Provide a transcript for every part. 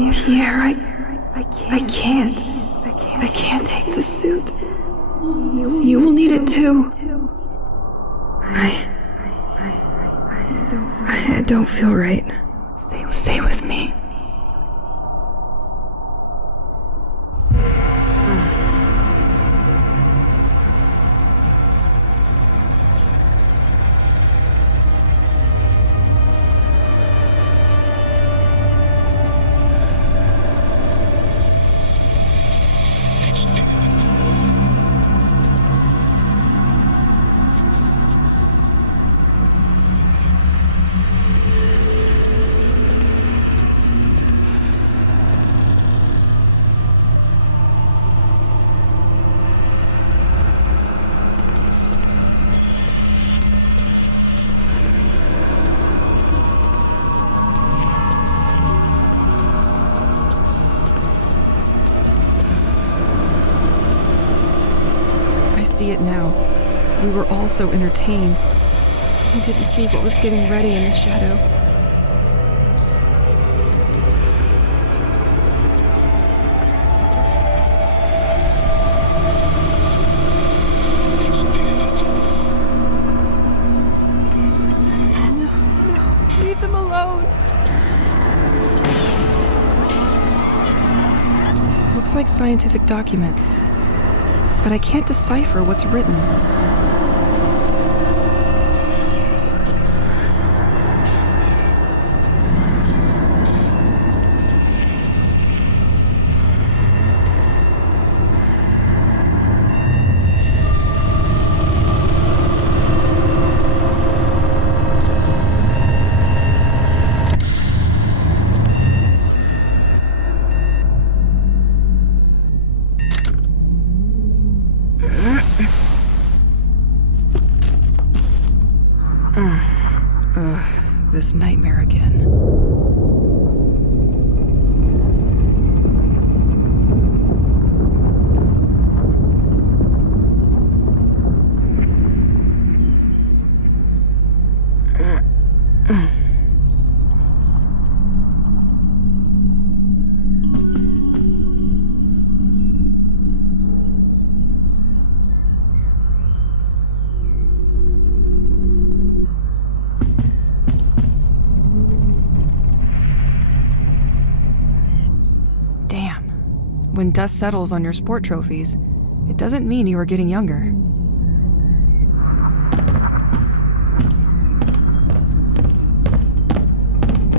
Pierre, I can't take the suit. You will need it too. I don't feel right. Stay with me. See it now. We were all so entertained. We didn't see what was getting ready in the shadow. No, leave them alone. Looks like scientific documents. But I can't decipher what's written. This nightmare again. When dust settles on your sport trophies, it doesn't mean you are getting younger.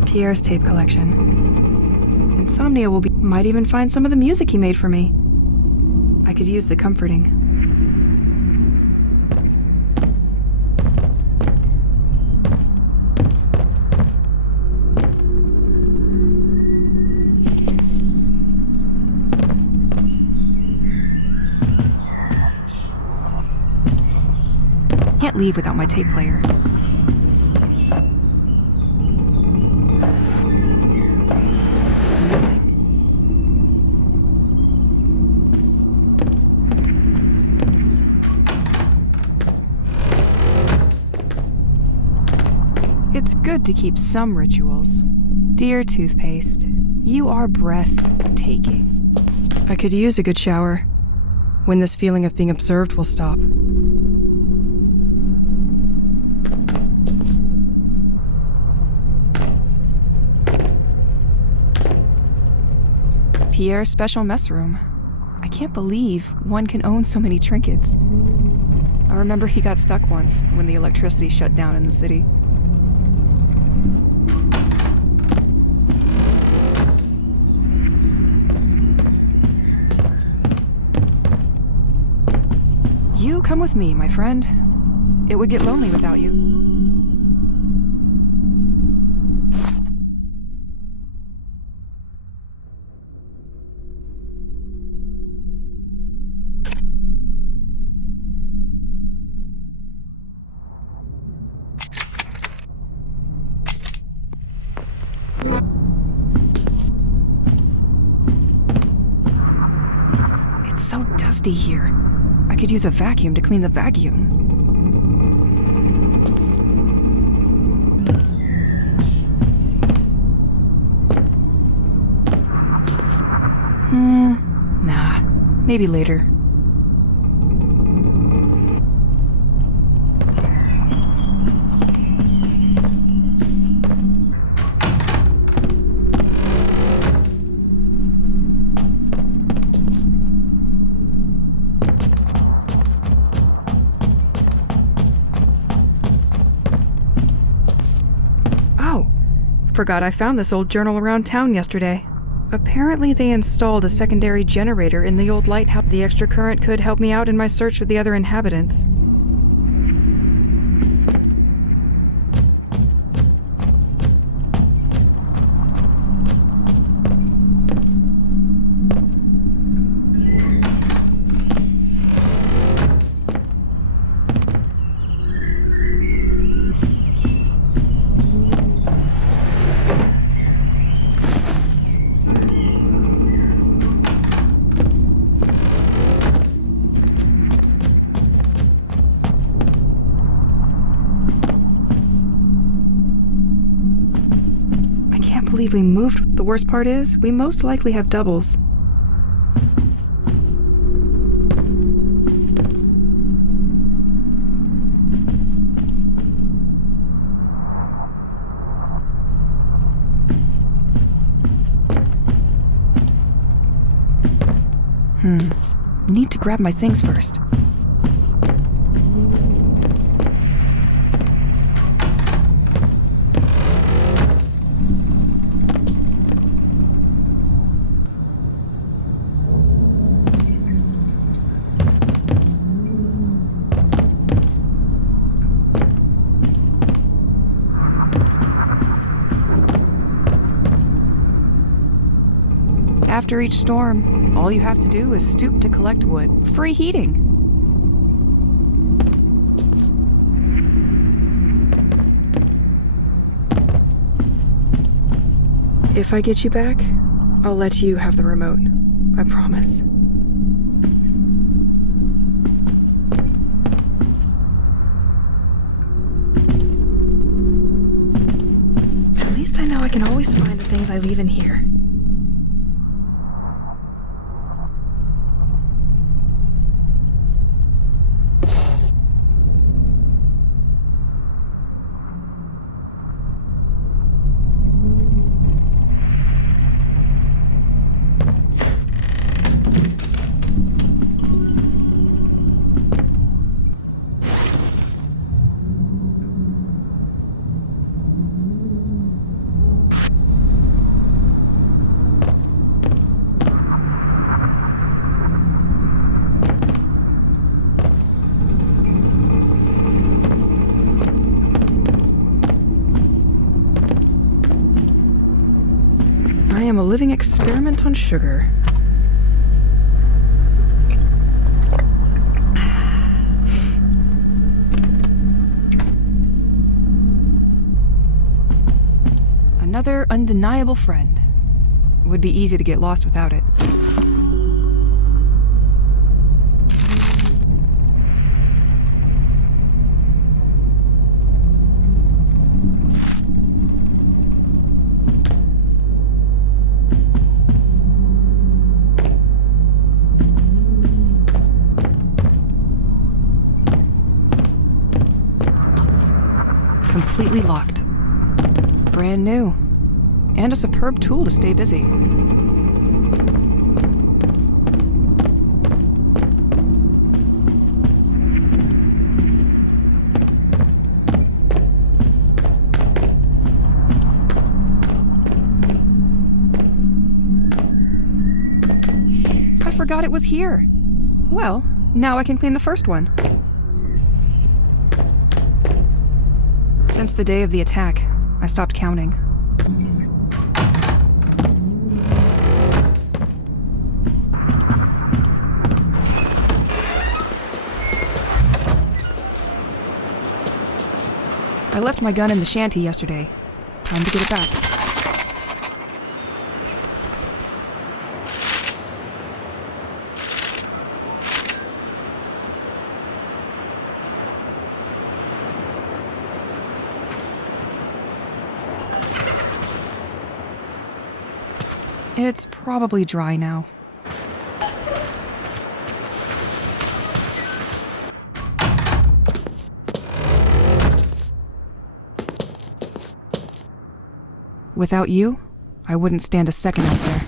Pierre's tape collection. Insomnia might even find some of the music he made for me. I could use the comforting. Can't leave without my tape player. It's good to keep some rituals. Dear toothpaste, you are breathtaking. I could use a good shower. When this feeling of being observed will stop. Pierre's special mess room. I can't believe one can own so many trinkets. I remember he got stuck once when the electricity shut down in the city. You come with me, my friend. It would get lonely without you. It's so dusty here. I could use a vacuum to clean the vacuum. Maybe later. Oh, forgot I found this old journal around town yesterday. Apparently they installed a secondary generator in the old lighthouse. The extra current could help me out in my search for the other inhabitants. I believe we moved. The worst part is, we most likely have doubles. Need to grab my things first. After each storm, all you have to do is stoop to collect wood. Free heating! If I get you back, I'll let you have the remote. I promise. At least I know I can always find the things I leave in here. I am a living experiment on sugar. Another undeniable friend. It would be easy to get lost without it. Completely locked. Brand new. And a superb tool to stay busy. I forgot it was here. Well, now I can clean the first one. Since the day of the attack, I stopped counting. I left my gun in the shanty yesterday. Time to get it back. It's probably dry now. Without you, I wouldn't stand a second out there.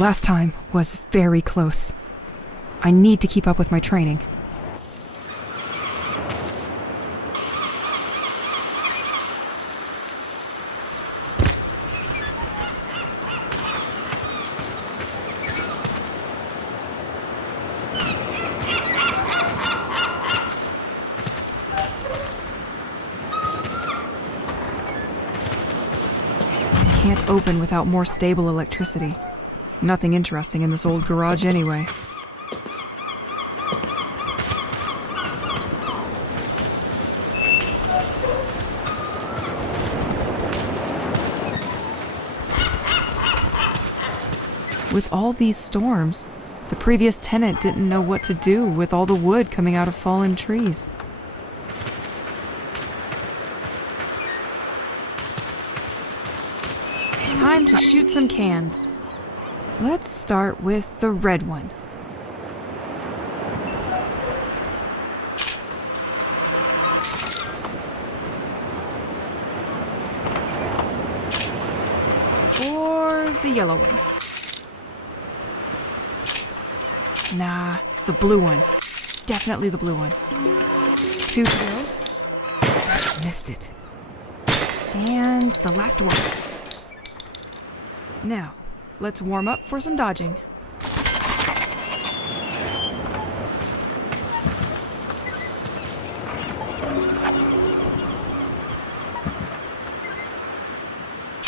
Last time was very close. I need to keep up with my training. Can't open without more stable electricity. Nothing interesting in this old garage anyway. With all these storms, the previous tenant didn't know what to do with all the wood coming out of fallen trees. Time to shoot some cans. Let's start with the red one. Or the yellow one. Nah, the blue one. Definitely the blue one. 2 kill. Missed it. And the last one. Now, let's warm up for some dodging.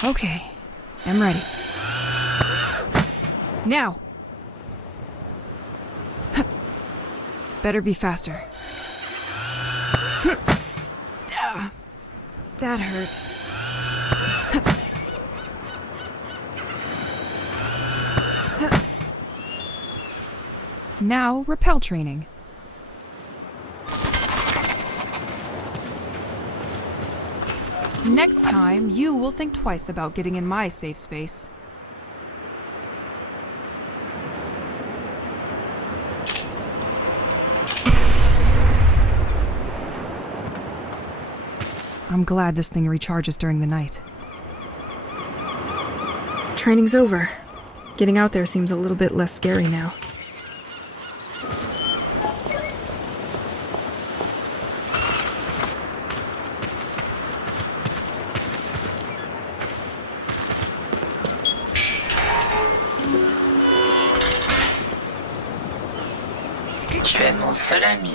Okay, I'm ready. Now! Better be faster. That hurt. Now, rappel training. Next time, you will think twice about getting in my safe space. I'm glad this thing recharges during the night. Training's over. Getting out there seems a little bit less scary now. Tu es mon seul ami.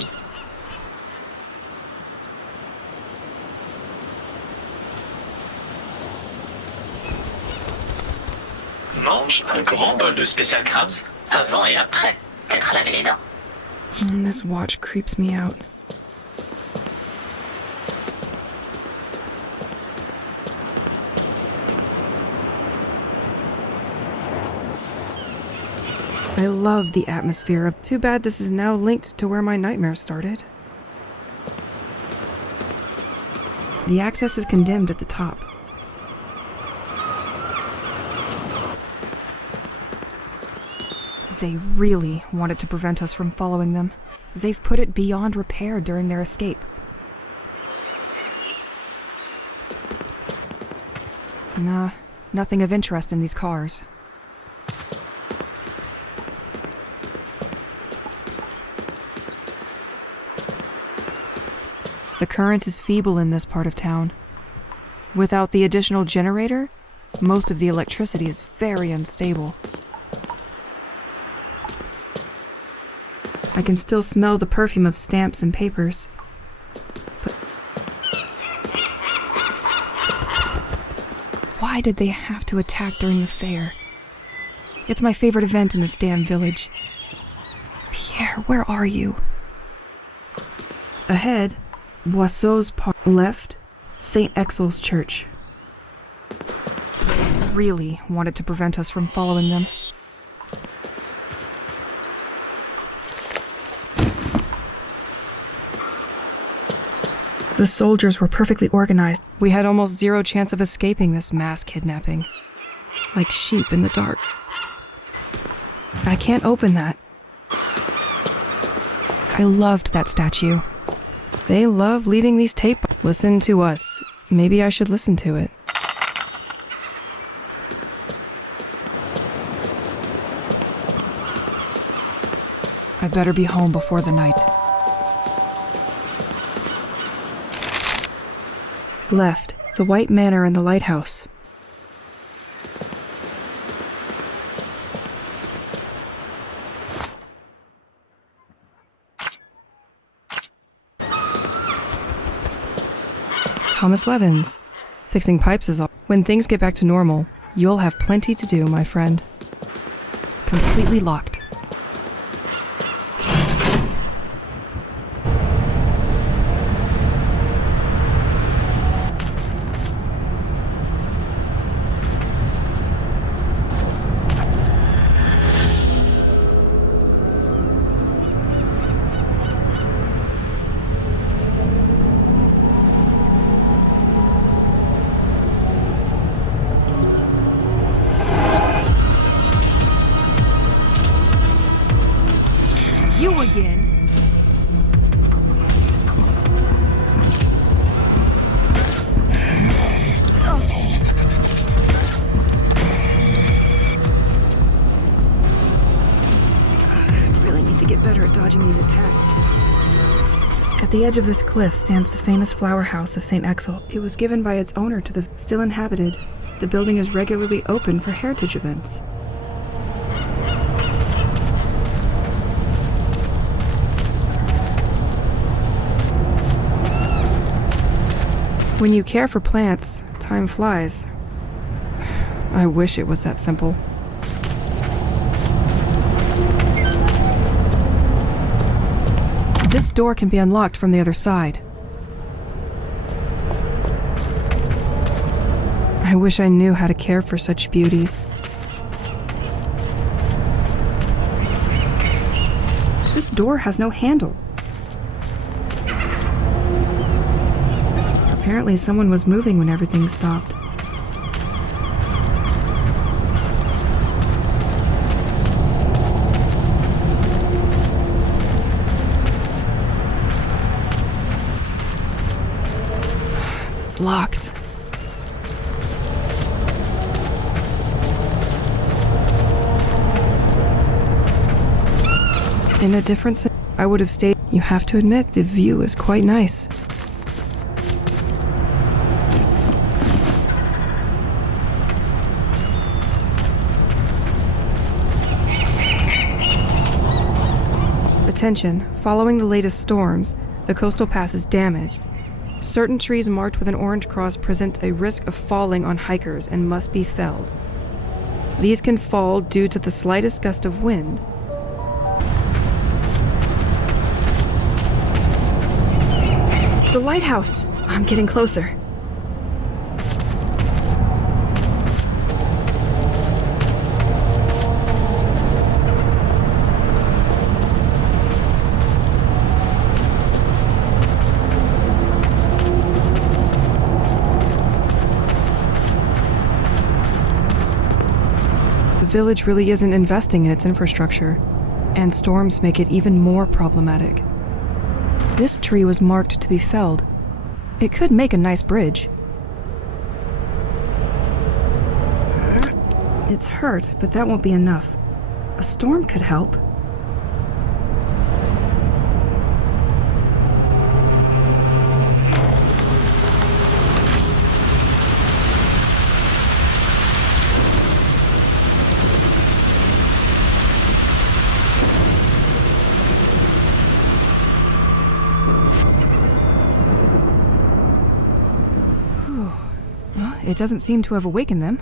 Mange un grand bol de Special Crabs avant et après t'être lavé les dents. This watch creeps me out. I love the atmosphere of. Too bad this is now linked to where my nightmare started. The access is condemned at the top. They really wanted to prevent us from following them. They've put it beyond repair during their escape. Nah, nothing of interest in these cars. The current is feeble in this part of town. Without the additional generator, most of the electricity is very unstable. I can still smell the perfume of stamps and papers. But why did they have to attack during the fair? It's my favorite event in this damn village. Pierre, where are you? ahead, Boisseau's Park. Left, St. Exel's Church. Really wanted to prevent us from following them. The soldiers were perfectly organized. We had almost zero chance of escaping this mass kidnapping. Like sheep in the dark. I can't open that. I loved that statue. They love leaving these tapes. Listen to us. Maybe I should listen to it. I better be home before the night. Left, the White Manor and the lighthouse. Thomas Levins. Fixing pipes is all. When things get back to normal, you'll have plenty to do, my friend. Completely locked. You again? I really need to get better at dodging these attacks. At the edge of this cliff stands the famous flower house of St. Exel. It was given by its owner to the still inhabited. The building is regularly open for heritage events. When you care for plants, time flies. I wish it was that simple. This door can be unlocked from the other side. I wish I knew how to care for such beauties. This door has no handle. Apparently someone was moving when everything stopped. It's locked. In a different sense, I would have stayed. You have to admit, the view is quite nice. Attention, following the latest storms, the coastal path is damaged. Certain trees marked with an orange cross present a risk of falling on hikers and must be felled. These can fall due to the slightest gust of wind. The lighthouse! I'm getting closer. The village really isn't investing in its infrastructure, and storms make it even more problematic. This tree was marked to be felled. It could make a nice bridge. It's hurt, but that won't be enough. A storm could help. It doesn't seem to have awakened them.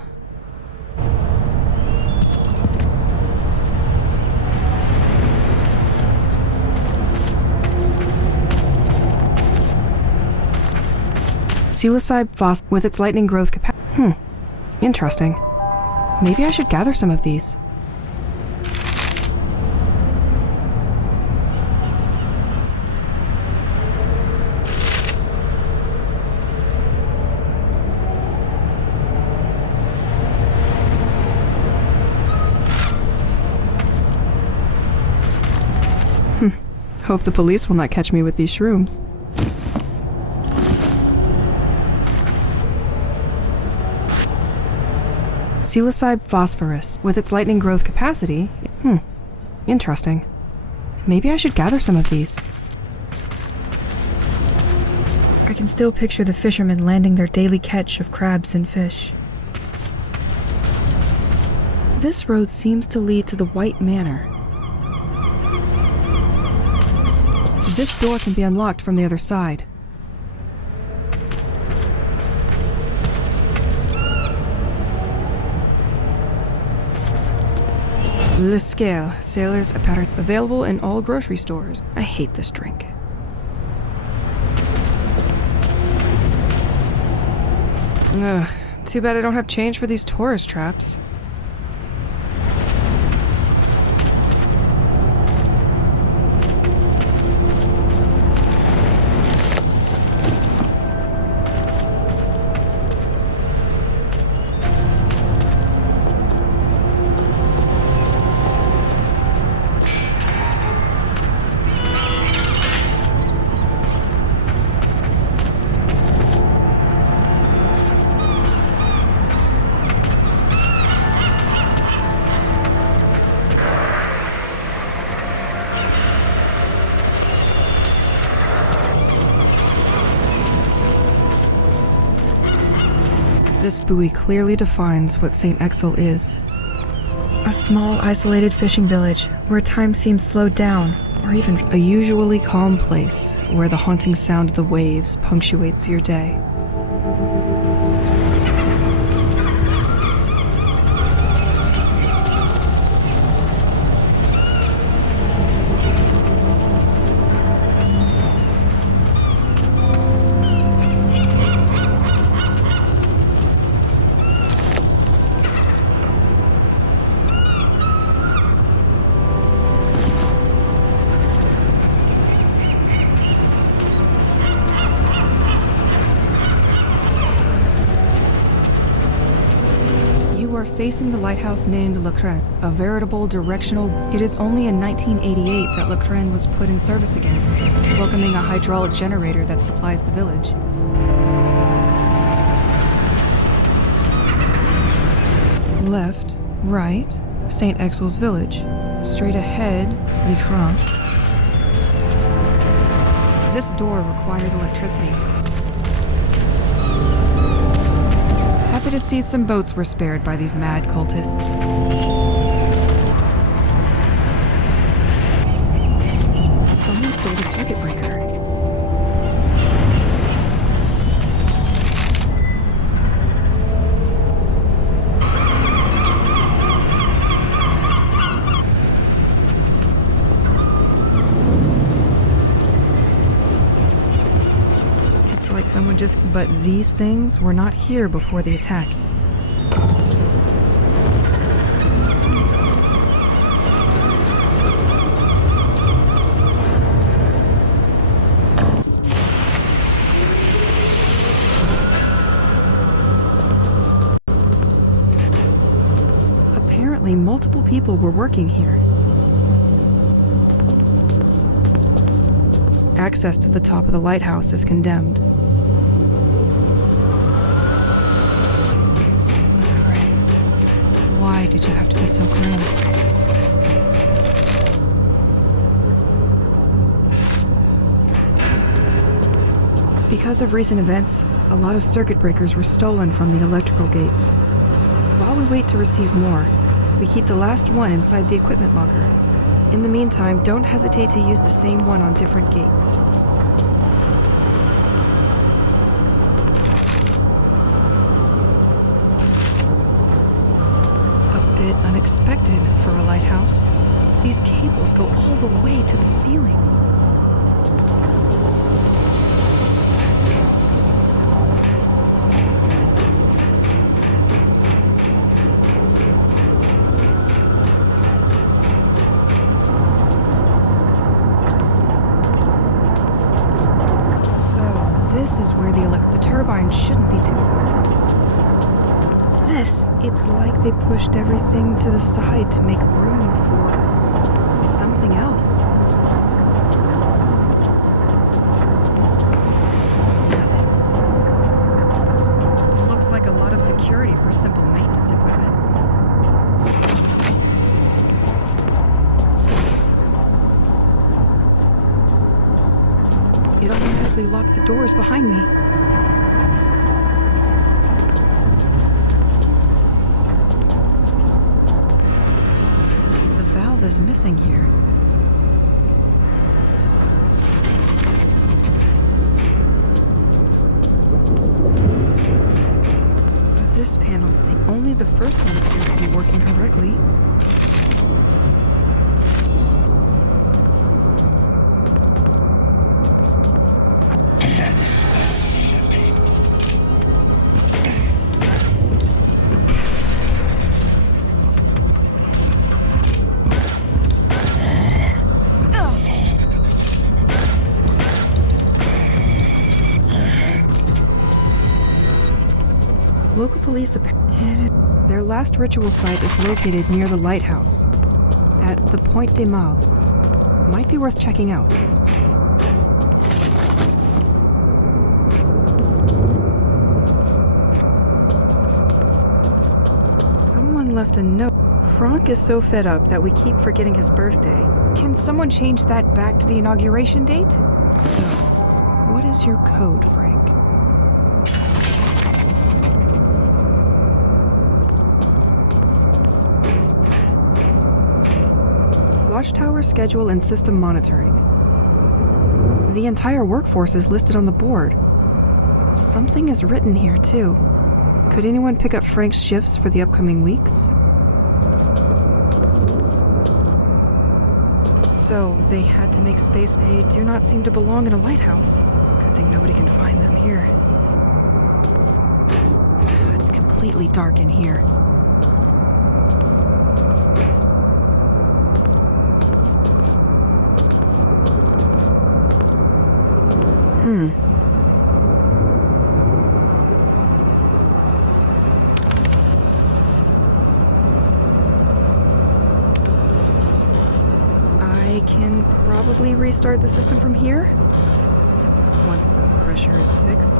Psilocybe phos with its lightning growth capacity. Interesting. Maybe I should gather some of these. Hope the police will not catch me with these shrooms. Psilocybe phosphorus. With its lightning growth capacity... Interesting. Maybe I should gather some of these. I can still picture the fishermen landing their daily catch of crabs and fish. This road seems to lead to the White Manor. This door can be unlocked from the other side. Le Scale, Sailor's Apparent, available in all grocery stores. I hate this drink. Ugh, too bad I don't have change for these tourist traps. This buoy clearly defines what St. Exel is. A small, isolated fishing village where time seems slowed down, or even a usually calm place where the haunting sound of the waves punctuates your day. Facing the lighthouse named Le Crane, a veritable directional. It is only in 1988 that Le Crane was put in service again, welcoming a hydraulic generator that supplies the village. Left, right, St. Exel's village. Straight ahead, Le Crane. This door requires electricity. Happy to see some boats were spared by these mad cultists. Someone stole the circuit breaker. Like someone just... But these things were not here before the attack. Apparently, multiple people were working here. Access to the top of the lighthouse is condemned. Why did you have to be so grim? Because of recent events, a lot of circuit breakers were stolen from the electrical gates. While we wait to receive more, we keep the last one inside the equipment locker. In the meantime, don't hesitate to use the same one on different gates. Bit unexpected for a lighthouse. These cables go all the way to the ceiling. So this is where the turbine shouldn't be too far. It's like they pushed everything to the side to make room for something else. It automatically locked the doors behind me. The valve is missing here. This panel, only the first one appears to be working correctly. Local police, their last ritual site is located near the lighthouse, at the Point des Mâles. Might be worth checking out. Someone left a note. Franck is so fed up that we keep forgetting his birthday. Can someone change that back to the inauguration date? So, what is your code, Frank? Watchtower schedule and system monitoring. The entire workforce is listed on the board. Something is written here, too. Could anyone pick up Frank's shifts for the upcoming weeks? So, they had to make space. They do not seem to belong in a lighthouse. Good thing nobody can find them here. It's completely dark in here. I can probably restart the system from here, once the pressure is fixed.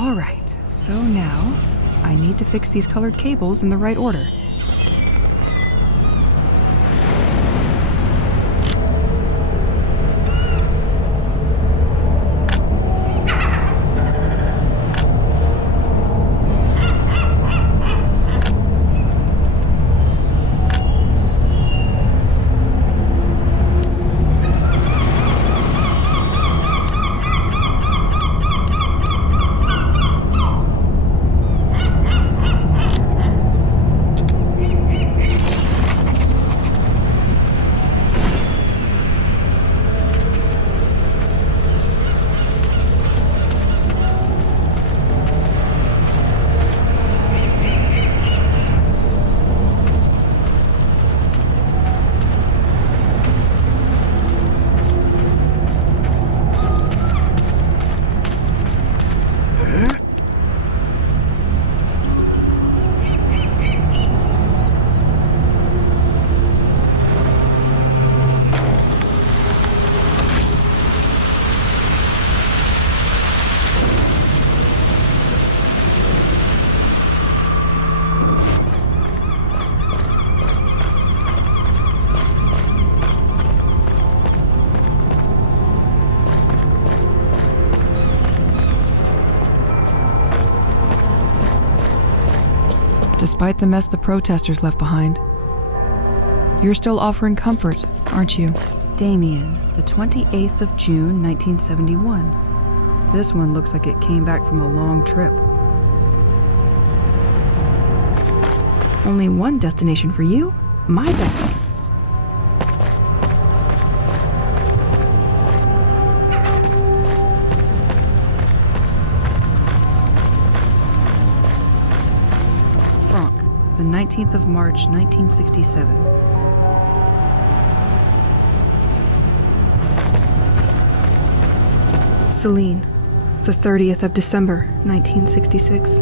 Alright, so now I need to fix these colored cables in the right order. Despite the mess the protesters left behind, you're still offering comfort, aren't you? Damien, the 28th of June, 1971. This one looks like it came back from a long trip. Only one destination for you? My bad. Franck, the 19th of March, 1967. Celine, the 30th of December, 1966.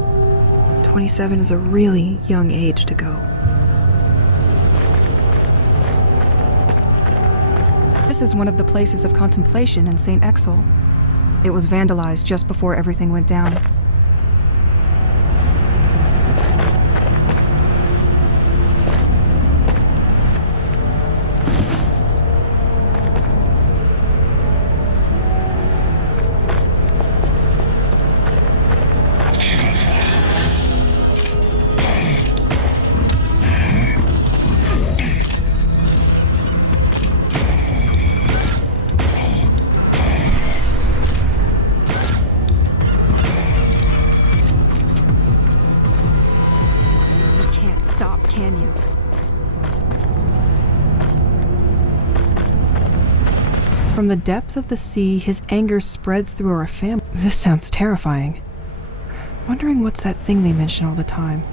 27 is a really young age to go. This is one of the places of contemplation in St. Exel. It was vandalized just before everything went down. Can you? From the depth of the sea, his anger spreads through our family. This sounds terrifying. Wondering what's that thing they mention all the time.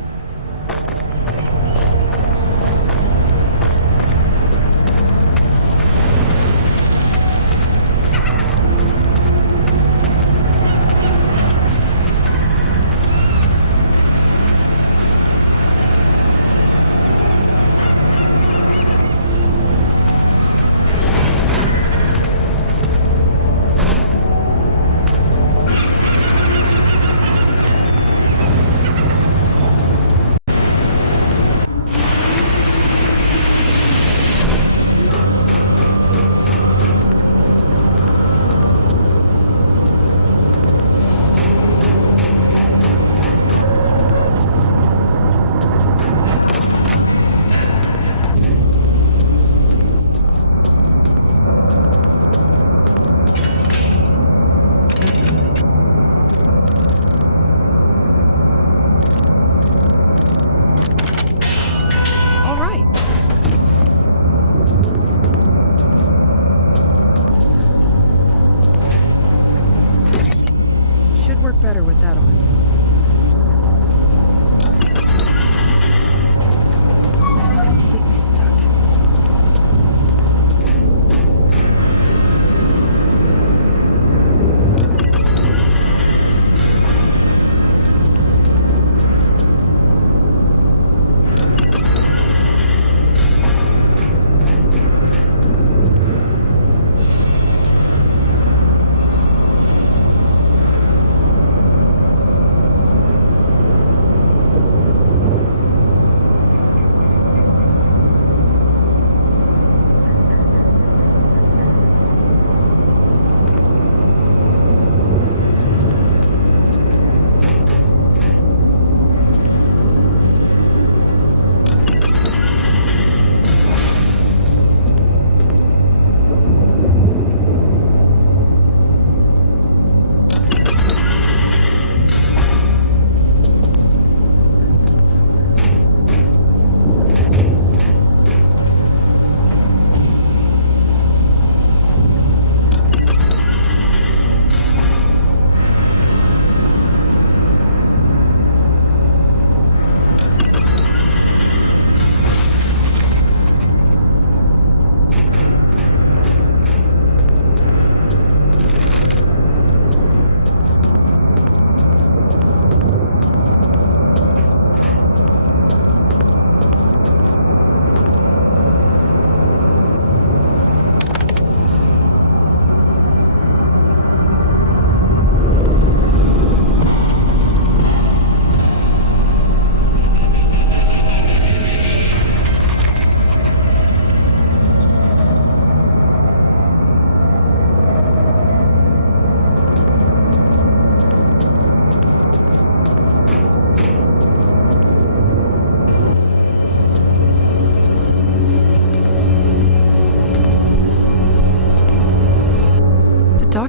Should work better with that on. It's completely stuck.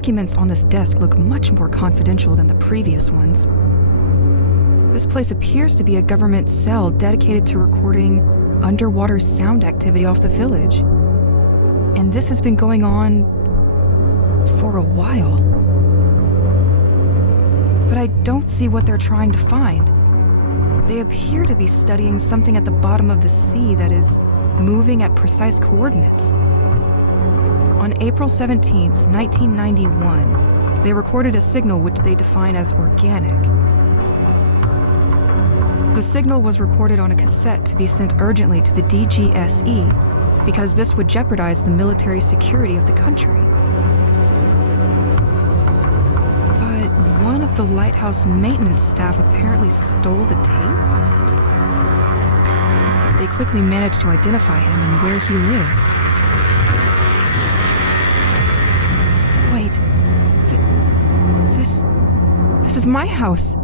documents on this desk look much more confidential than the previous ones. This place appears to be a government cell dedicated to recording underwater sound activity off the village. And this has been going on for a while. But I don't see what they're trying to find. They appear to be studying something at the bottom of the sea that is moving at precise coordinates. On April 17th, 1991, they recorded a signal which they define as organic. The signal was recorded on a cassette to be sent urgently to the DGSE because this would jeopardize the military security of the country. But one of the lighthouse maintenance staff apparently stole the tape. They quickly managed to identify him and where he lives. Wait, this is my house.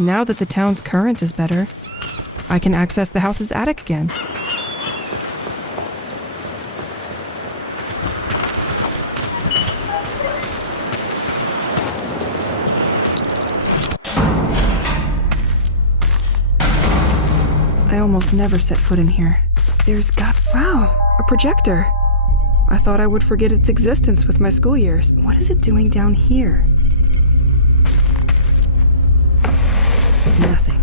Now that the town's current is better, I can access the house's attic again. I almost never set foot in here. Wow, a projector. I thought I would forget its existence with my school years. What is it doing down here? Nothing.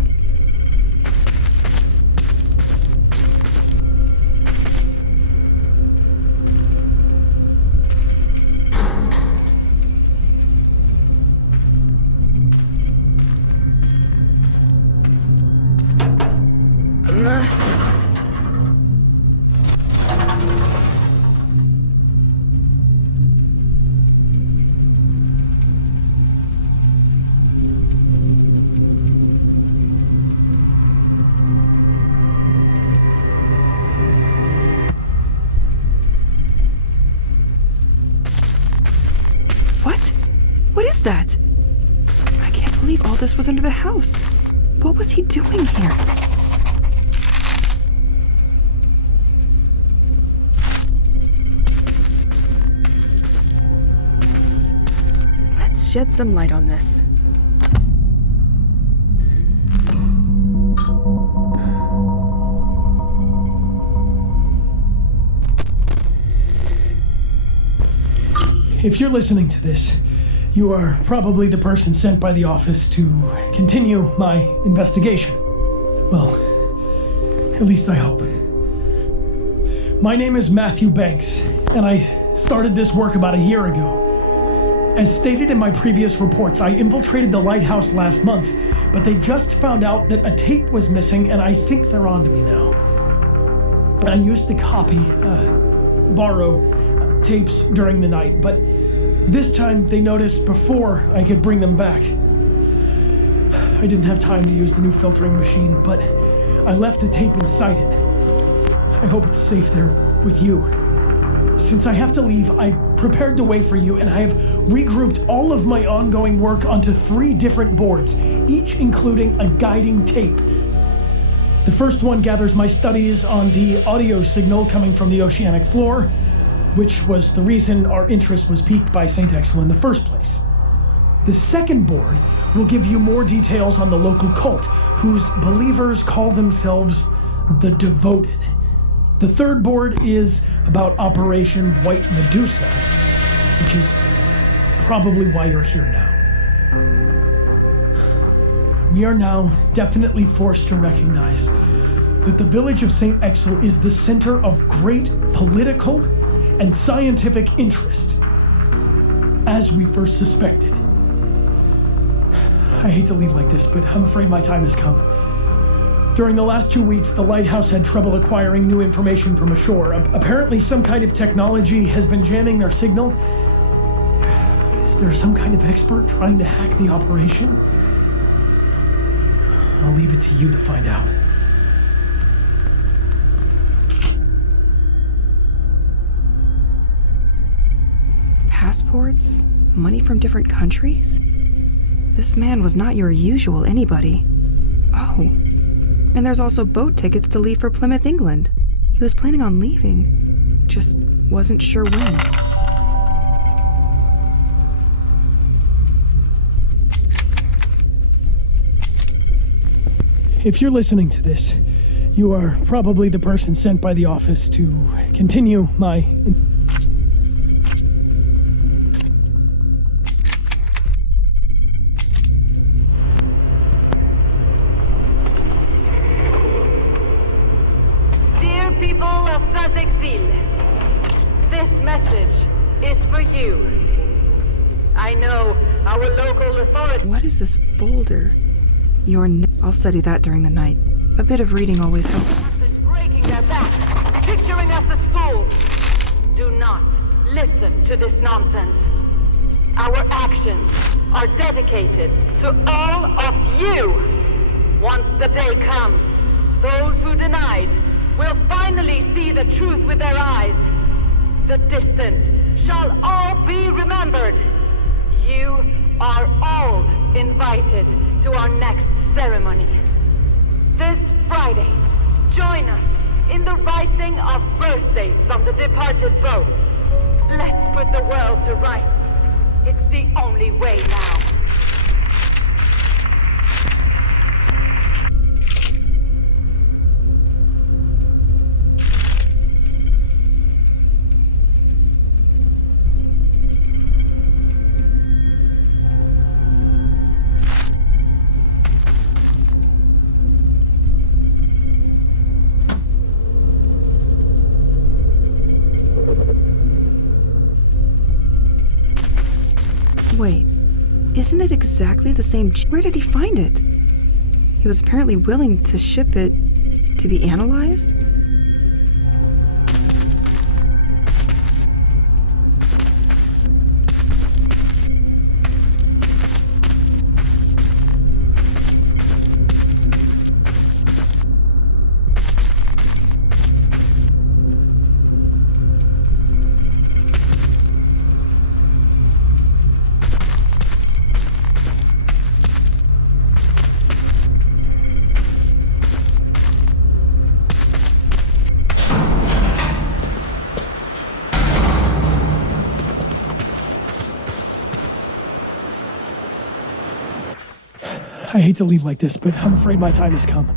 was that? I can't believe all this was under the house. What was he doing here? Let's shed some light on this. If you're listening to this, you are probably the person sent by the office to continue my investigation. Well, at least I hope. My name is Matthew Banks, and I started this work about a year ago. As stated in my previous reports, I infiltrated the lighthouse last month, but they just found out that a tape was missing, and I think they're on to me now. I used to borrow tapes during the night, but this time they noticed before I could bring them back. I didn't have time to use the new filtering machine, but I left the tape inside it. I hope it's safe there with you. Since I have to leave, I prepared the way for you, and I have regrouped all of my ongoing work onto 3 different boards, each including a guiding tape. The first one gathers my studies on the audio signal coming from the oceanic floor, which was the reason our interest was piqued by St. Exel in the first place. The second board will give you more details on the local cult, whose believers call themselves the Devoted. The third board is about Operation White Medusa, which is probably why you're here now. We are now definitely forced to recognize that the village of St. Exel is the center of great political and scientific interest, as we first suspected. I hate to leave like this, but I'm afraid my time has come. During the last 2 weeks, the lighthouse had trouble acquiring new information from ashore. Apparently, some kind of technology has been jamming their signal. Is there some kind of expert trying to hack the operation? I'll leave it to you to find out. Passports? Money from different countries? This man was not your usual anybody. Oh. And there's also boat tickets to leave for Plymouth, England. He was planning on leaving, just wasn't sure when. If you're listening to this, you are probably the person sent by the office to continue my... This message is for you. I know our local authorities... What is this folder? I'll study that during the night. A bit of reading always helps. Breaking their backs, picturing us as fools. Do not listen to this nonsense. Our actions are dedicated to all of you. Once the day comes, those who denied will finally see the truth with their eyes. The distant shall all be remembered. You are all invited to our next ceremony. This Friday, join us in the writing of birthdays from the departed boat. Let's put the world to rights. It's the only way now. Wait, isn't it exactly the same? Where did he find it? He was apparently willing to ship it to be analyzed? I hate to leave like this, but I'm afraid my time has come.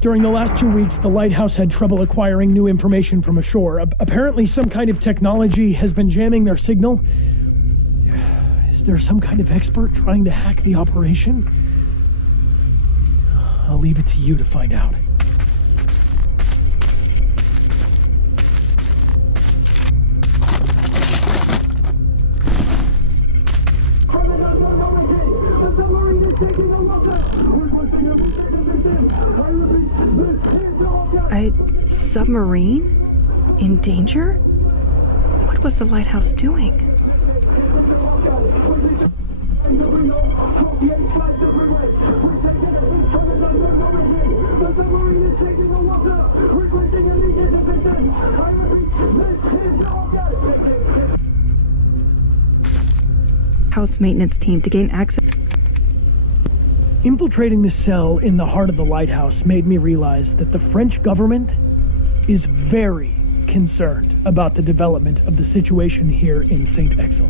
During the last 2 weeks, the lighthouse had trouble acquiring new information from ashore. Apparently, some kind of technology has been jamming their signal. Is there some kind of expert trying to hack the operation? I'll leave it to you to find out. A submarine? In danger? What was the lighthouse doing? House maintenance team to gain access. Infiltrating the cell in the heart of the lighthouse made me realize that the French government is very concerned about the development of the situation here in St. Exil.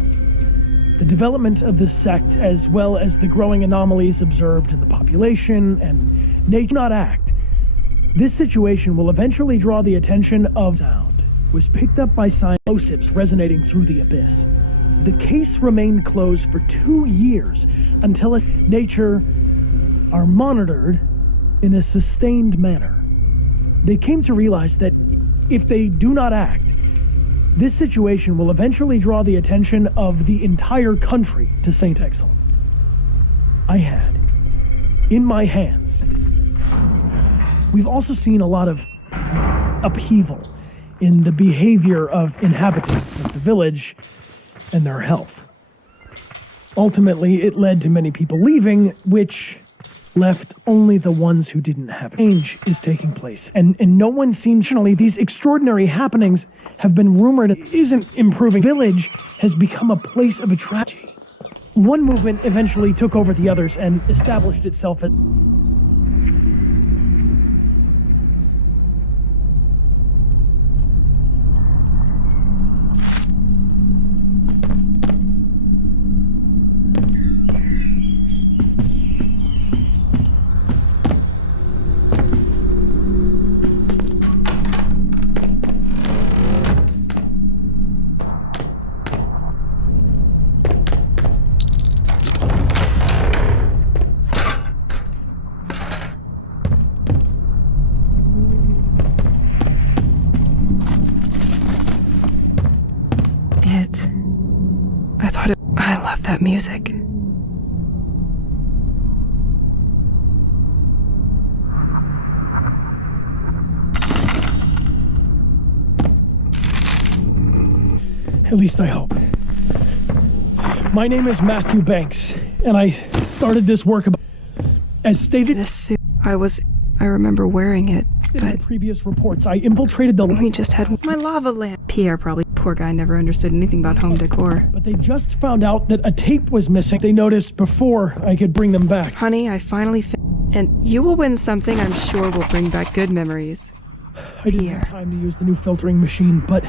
The development of the sect, as well as the growing anomalies observed in the population and nature not act. This situation will eventually draw the attention of sound. Was picked up by explosives resonating through the abyss. The case remained closed for 2 years until nature are monitored in a sustained manner. They came to realize that if they do not act, this situation will eventually draw the attention of the entire country to St. Exil. I had, in my hands, we've also seen a lot of upheaval in the behavior of inhabitants of the village and their health. Ultimately, it led to many people leaving, which left only the ones who didn't have change is taking place. And no one seems, these extraordinary happenings have been rumored isn't improving. The village has become a place of a tragedy. One movement eventually took over the others and established itself as I love that music. At least I hope. My name is Matthew Banks, and I started this work about, as stated This suit, I remember wearing it, in but previous reports. I infiltrated the we just had my lava lamp. Pierre probably, poor guy, never understood anything about home decor. but they just found out that a tape was missing. They noticed before I could bring them back. Honey, I finally and you will win something I'm sure will bring back good memories. I didn't have time to use the new filtering machine, but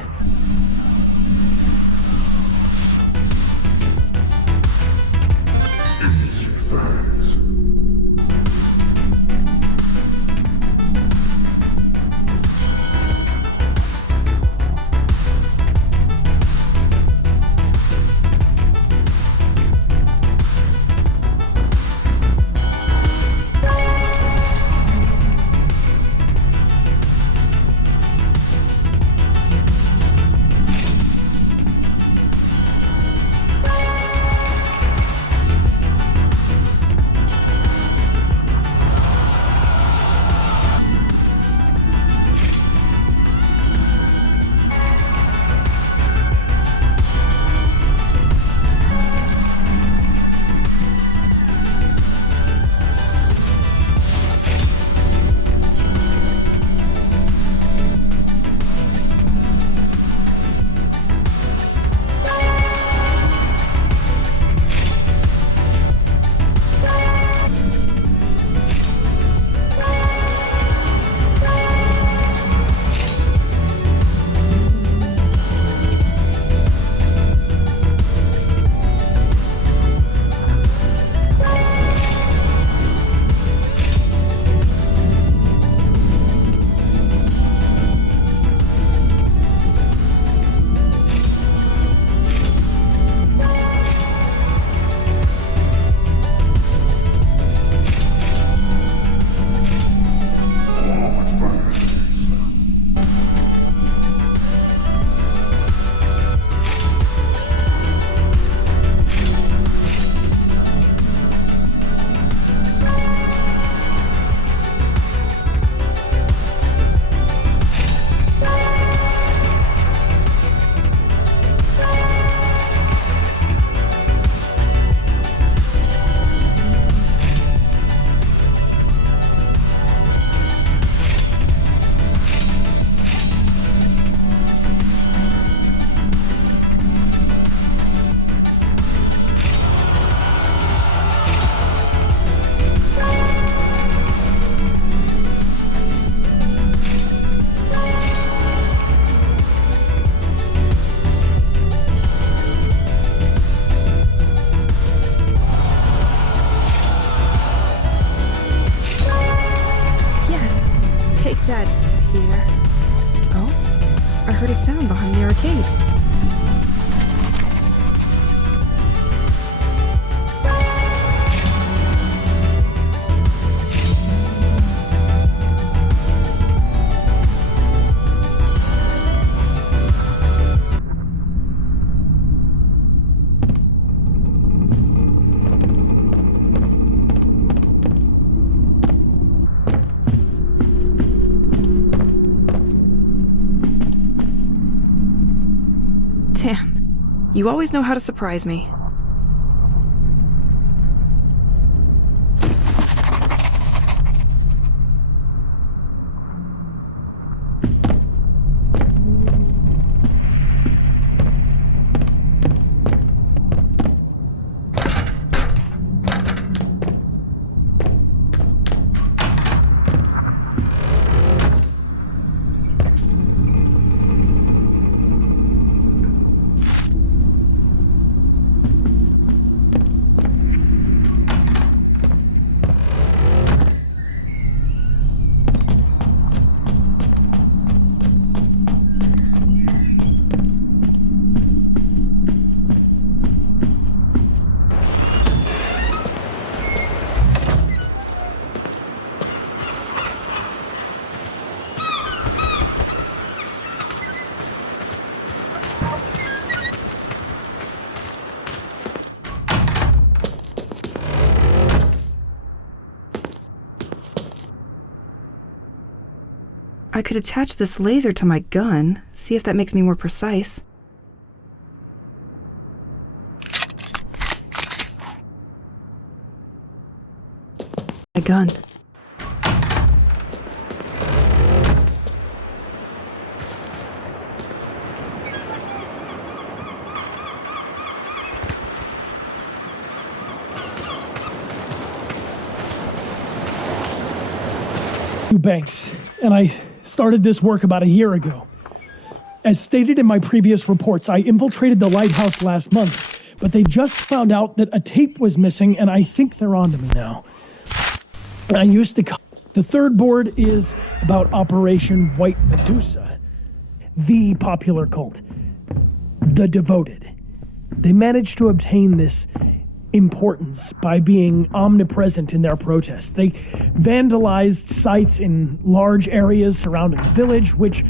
heard a sound behind the arcade. Damn, you always know how to surprise me. I could attach this laser to my gun, see if that makes me more precise. My gun. Banks, and I started this work about a year ago. As stated in my previous reports, I infiltrated the lighthouse last month, but they just found out that a tape was missing, and I think they're onto me now. I used to call. The third board is about Operation White Medusa, the popular cult, the Devoted. They managed to obtain this importance by being omnipresent in their protests. They vandalized sites in large areas surrounding the village, which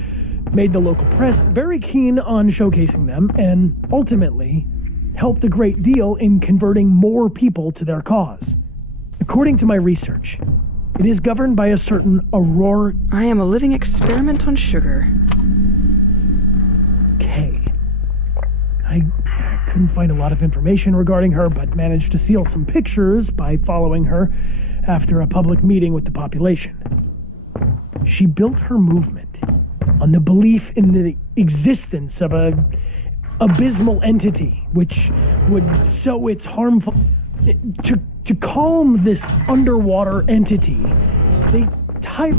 made the local press very keen on showcasing them, and ultimately helped a great deal in converting more people to their cause. According to my research, it is governed by a certain Aurora I am a living experiment on sugar. K. I couldn't find a lot of information regarding her, but managed to steal some pictures by following her after a public meeting with the population. She built her movement on the belief in the existence of a abysmal entity which would sow its harmful... To calm this underwater entity, they type...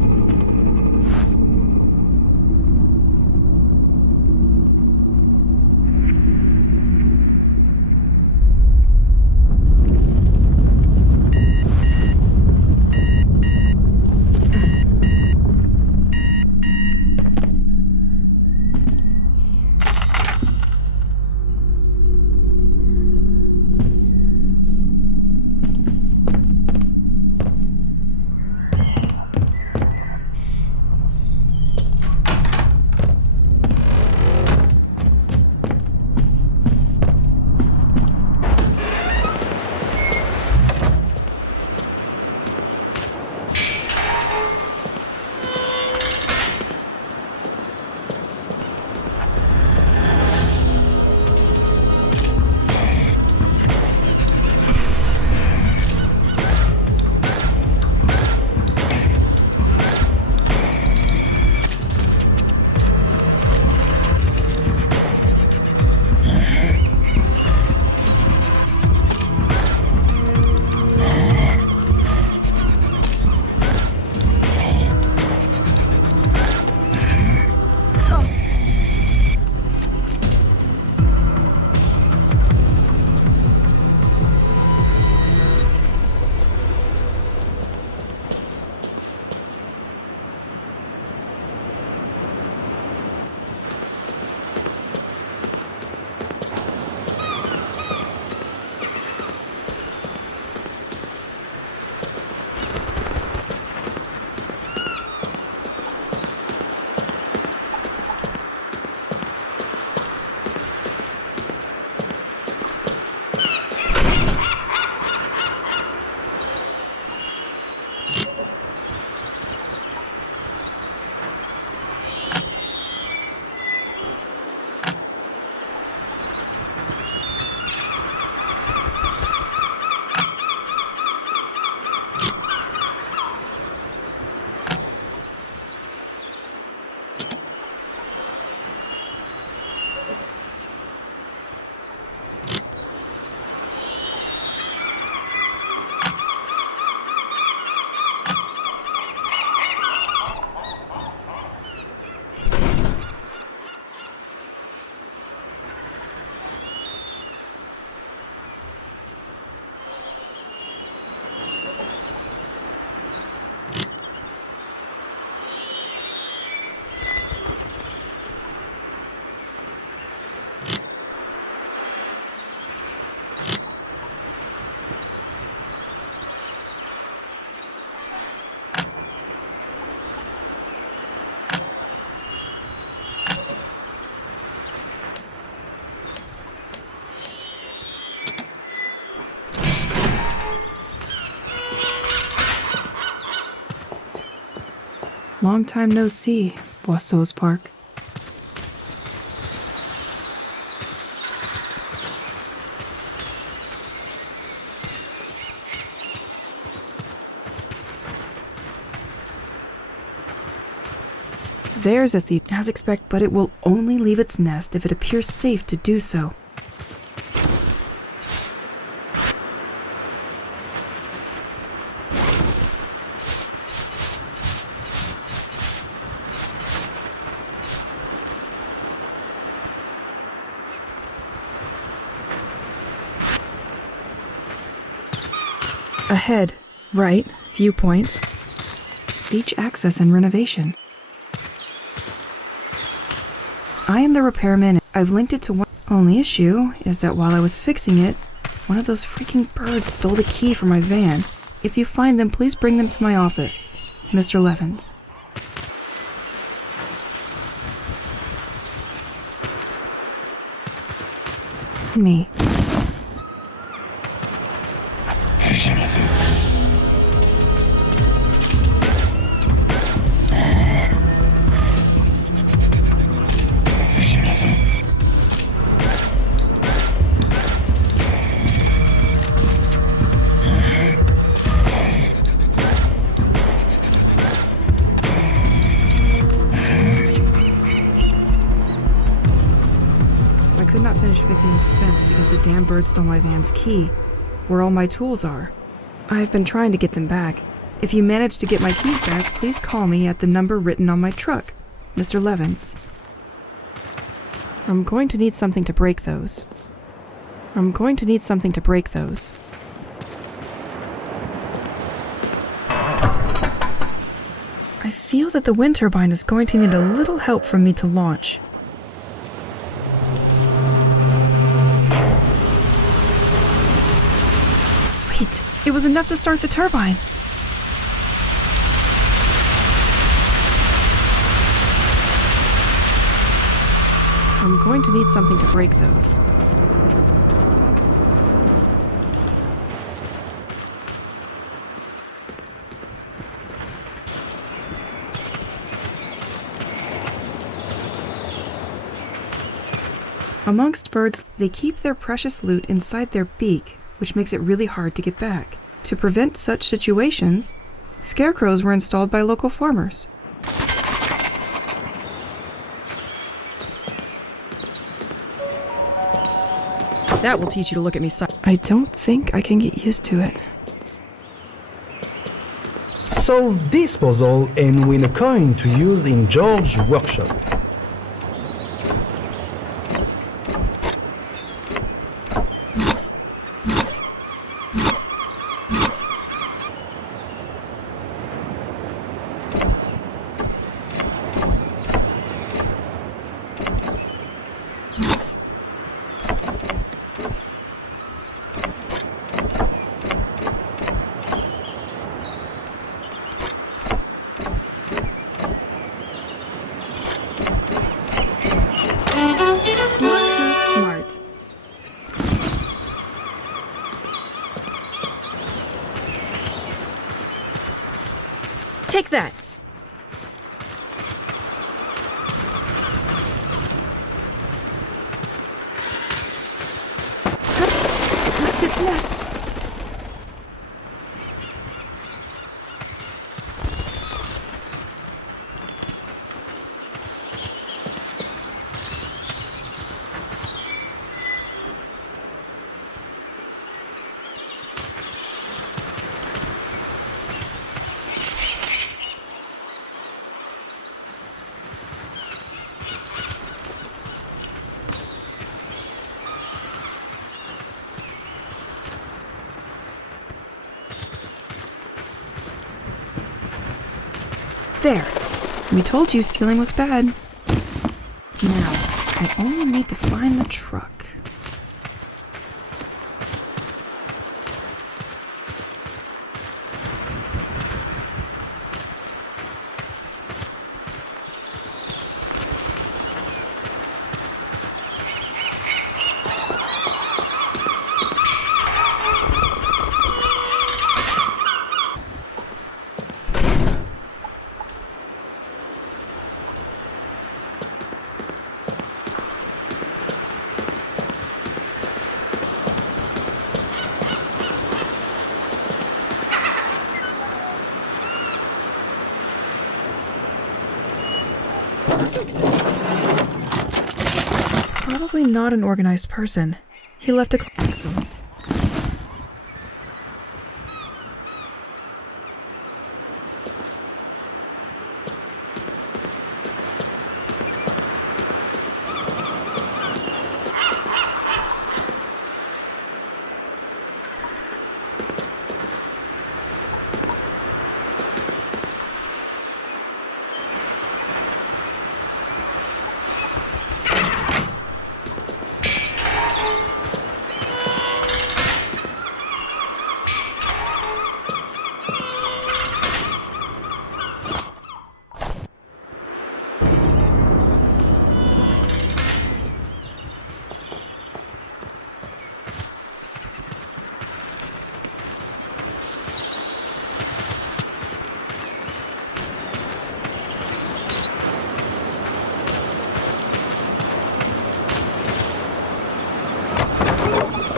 Long time no see, Boisseau's Park. There's a thief, as expected, but it will only leave its nest if it appears safe to do so. Ahead, right, viewpoint, beach access and renovation. I am the repairman. I've linked it to one. Only issue is that while I was fixing it, one of those freaking birds stole the key from my van. If you find them, please bring them to my office. Mr. Levins. Me. I could not finish fixing this fence because the damn bird stole my van's key, where all my tools are. I've been trying to get them back. If you manage to get my keys back, please call me at the number written on my truck, Mr. Levins. I'm going to need something to break those. I feel that the wind turbine is going to need a little help from me to launch. Sweet. It was enough to start the turbine. I'm going to need something to break those. Amongst birds, they keep their precious loot inside their beak, which makes it really hard to get back. To prevent such situations, scarecrows were installed by local farmers. That will teach you to look at me side. I don't think I can get used to it. Solve this puzzle and win a coin to use in George's workshop. Smart. Take that! Left its nest. There. We told you stealing was bad. Now, I only need to find the truck. Probably not an organized person. He left a... Excellent.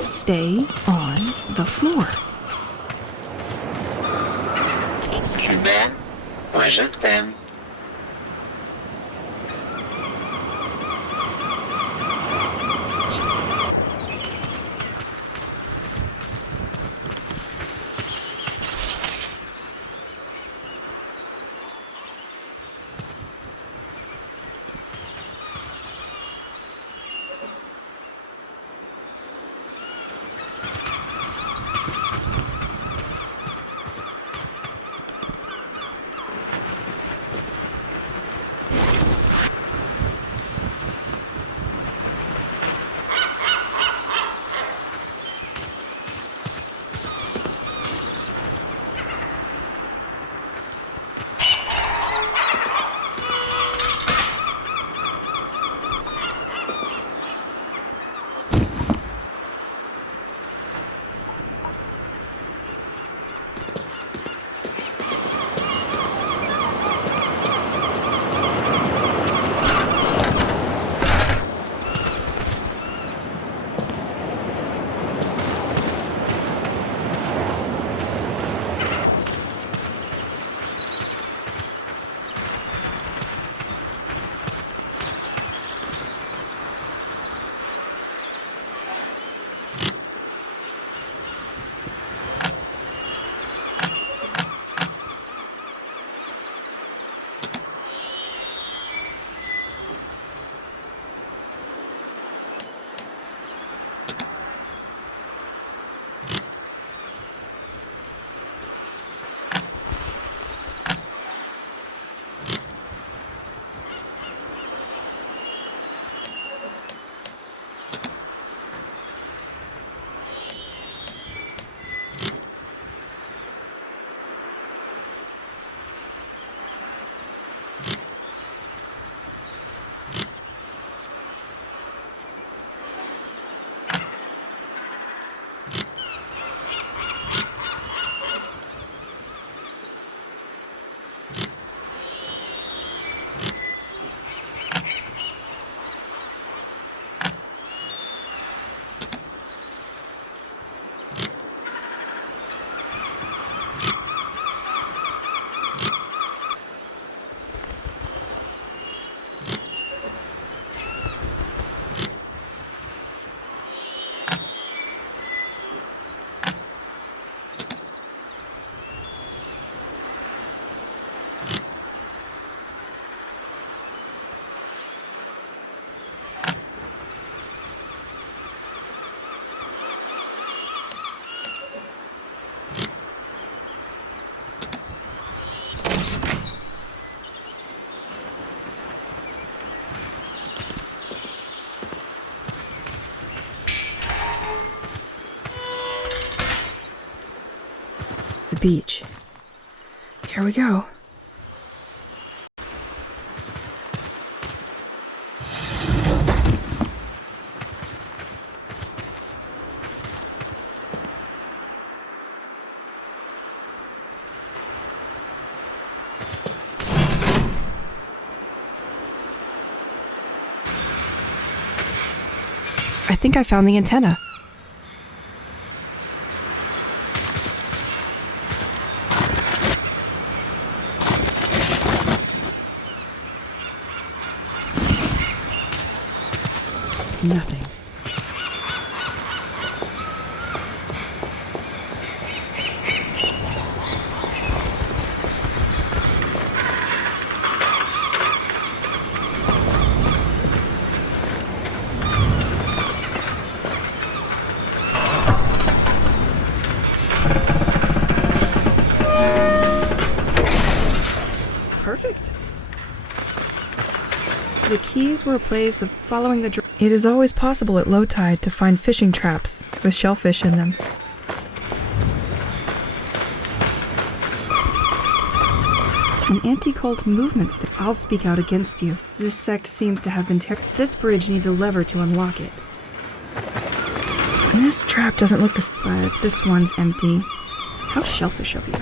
Stay on the floor. Tu m'aimes? Moi je t'aime. The beach. Here we go. I think I found the antenna. Nothing. Perfect. The keys were a place of following the It is always possible at low tide to find fishing traps with shellfish in them. An anti-cult movement I'll speak out against you. This sect seems to have been This bridge needs a lever to unlock it. This trap doesn't look but this one's empty. How shellfish of you.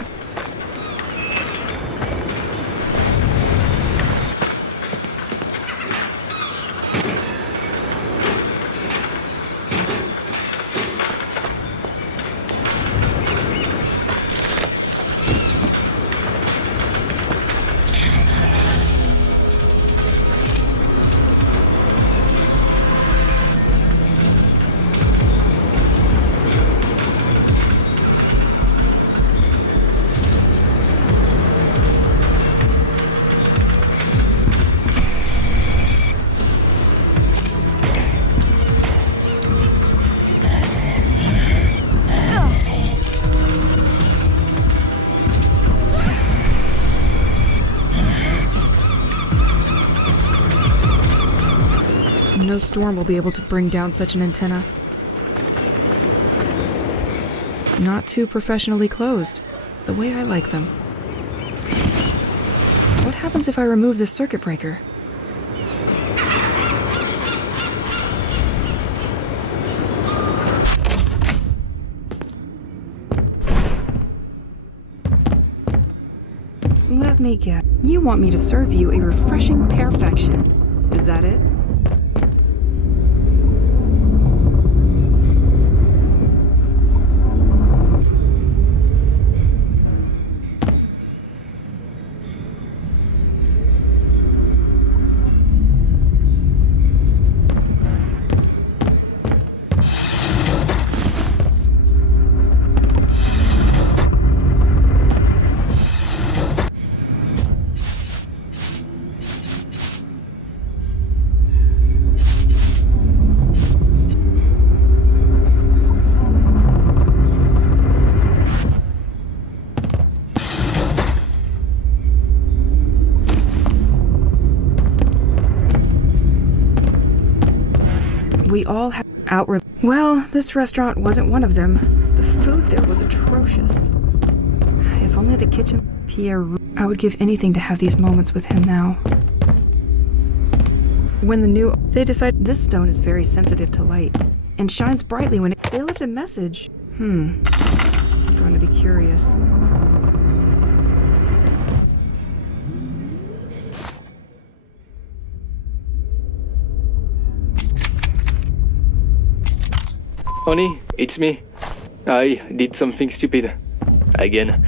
No storm will be able to bring down such an antenna. Not too professionally closed, the way I like them. What happens if I remove this circuit breaker? Let me guess. You want me to serve you a refreshing perfection. Is that it? We all have outward. Well, this restaurant wasn't one of them. The food there was atrocious. If only the kitchen. Pierre, I would give anything to have these moments with him now. When they decide this stone is very sensitive to light and shines brightly when they left a message. I'm going to be curious. Honey, it's me. I did something stupid. Again.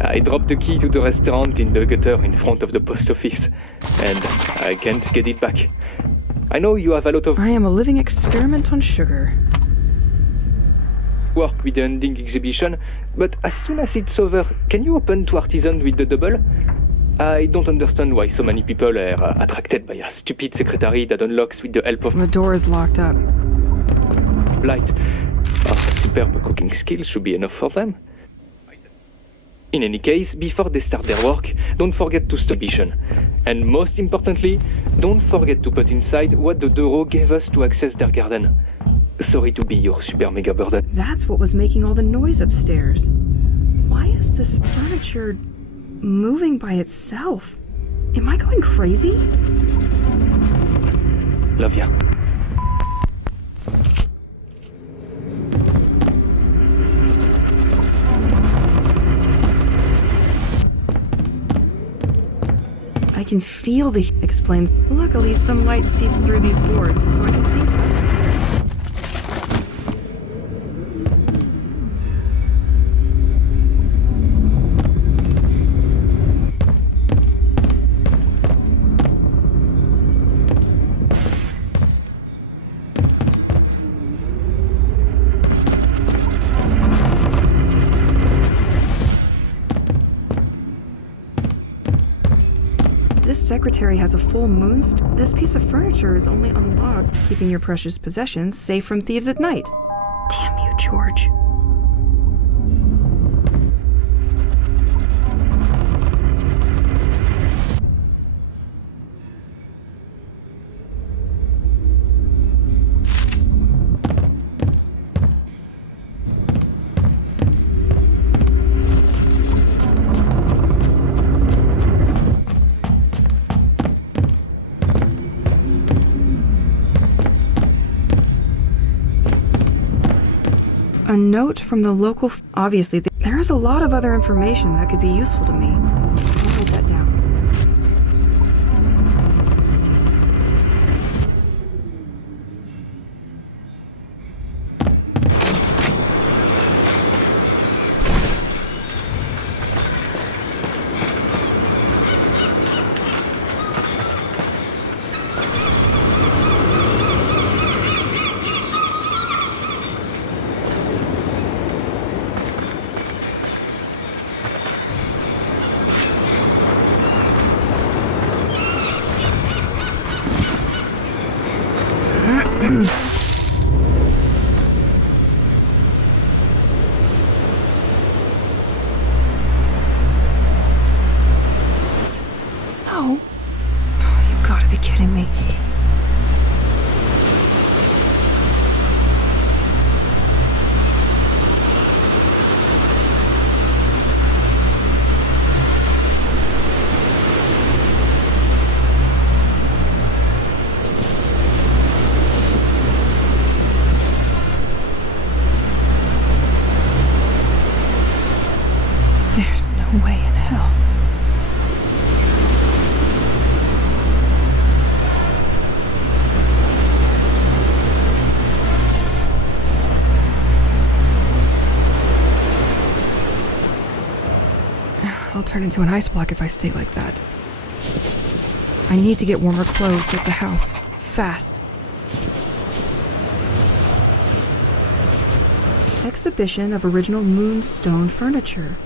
I dropped the key to the restaurant in the gutter in front of the post office, and I can't get it back. I know you have a lot of I am a living experiment on sugar. work with the ending exhibition, but as soon as it's over, can you open to Artisan with the double? I don't understand why so many people are attracted by a stupid secretary that unlocks with the help of The door is locked up. light. Our superb cooking skills should be enough for them. In any case, before they start their work, don't forget to stop ambition. And most importantly, don't forget to put inside what the Doro gave us to access their garden. Sorry to be your super mega burden. That's what was making all the noise upstairs. Why is this furniture moving by itself? Am I going crazy? Love ya. I can feel the explains. Luckily, some light seeps through these boards, so I can see something. secretary has a full this piece of furniture is only unlocked, keeping your precious possessions safe from thieves at night. Damn you, George. A note from the local... Obviously, there is a lot of other information that could be useful to me. I'll write that down. Snow? Oh, you gotta be kidding me. There's no way in hell. I'll turn into an ice block if I stay like that. I need to get warmer clothes at the house. Fast. Exhibition of original moonstone furniture.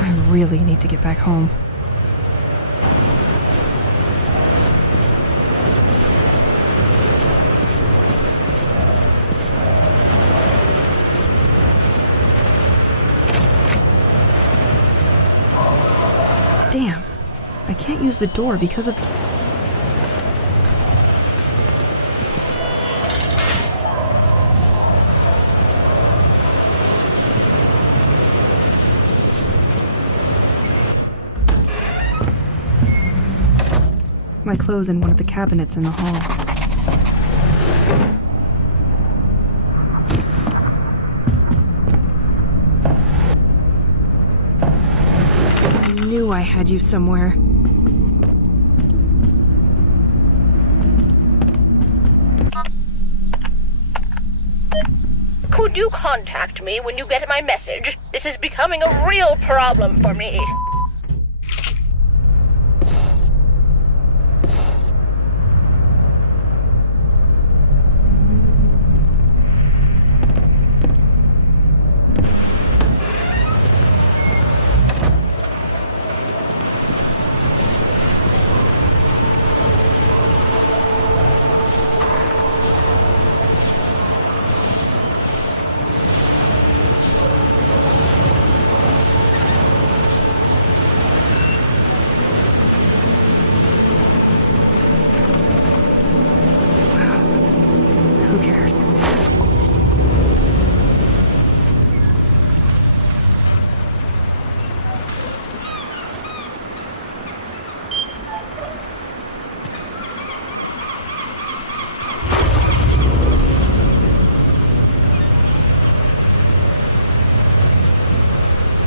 I really need to get back home. Damn, I can't use the door because of... My clothes in one of the cabinets in the hall. I knew I had you somewhere. Could you contact me when you get my message? This is becoming a real problem for me. Who cares?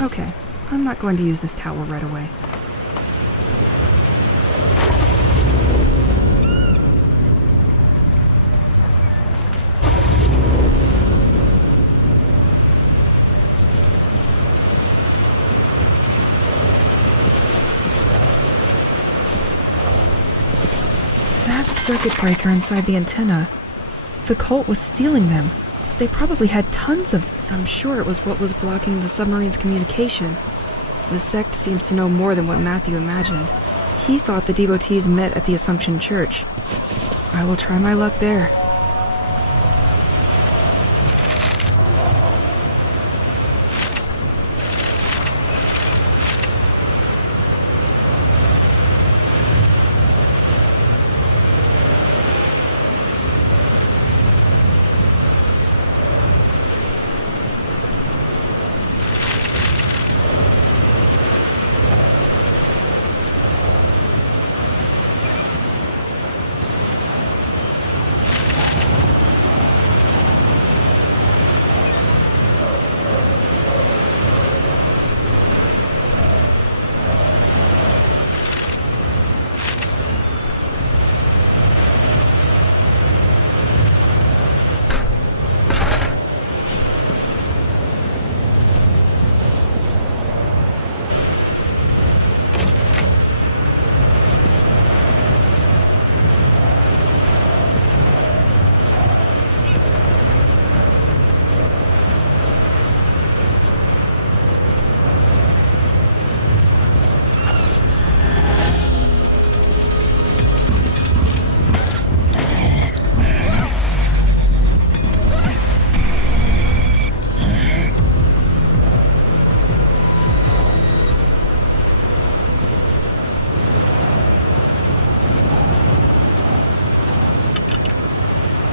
Okay, I'm not going to use this towel right away. circuit breaker inside the antenna. The cult was stealing them. They probably had tons of them. I'm sure it was what was blocking the submarine's communication. The sect seems to know more than what Matthew imagined. He thought the devotees met at the Assumption Church. I will try my luck there.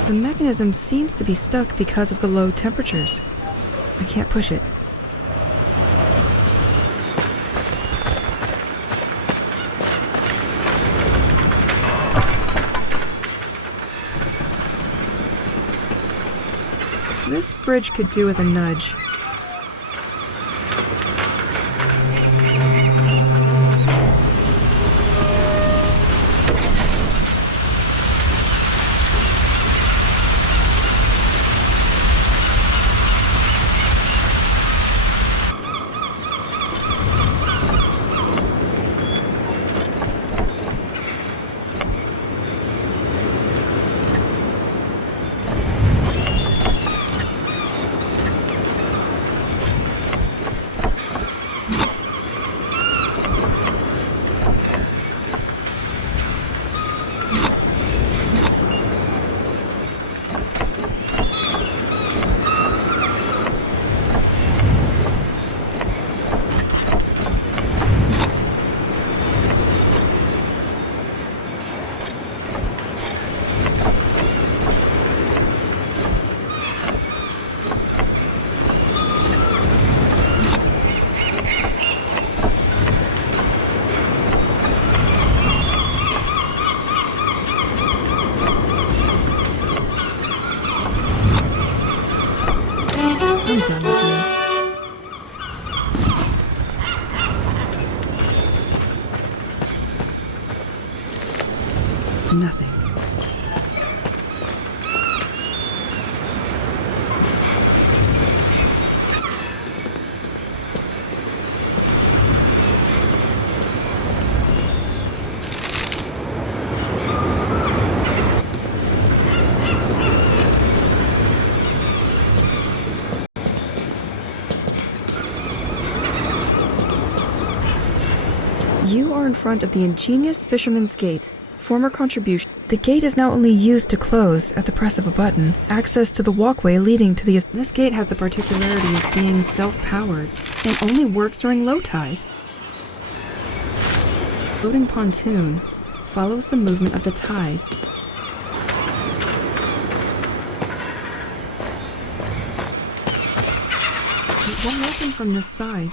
The mechanism seems to be stuck because of the low temperatures. I can't push it. This bridge could do with a nudge. I'm done with you. Nothing. You are in front of the ingenious Fisherman's Gate. Former contribution. The gate is now only used to close at the press of a button. Access to the walkway leading to the... This gate has the particularity of being self-powered and only works during low tide. Floating pontoon follows the movement of the tide. It won't open from this side.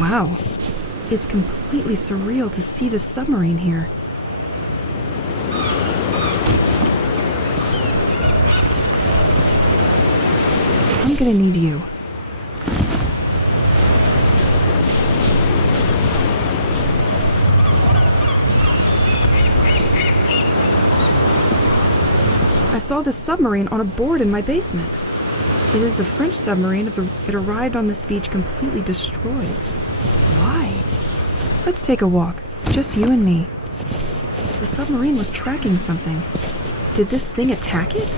Wow, it's completely surreal to see the submarine here. I'm gonna need you. saw this submarine on a board in my basement. It is the French submarine it arrived on this beach completely destroyed. Why? Let's take a walk, just you and me. The submarine was tracking something. Did this thing attack it?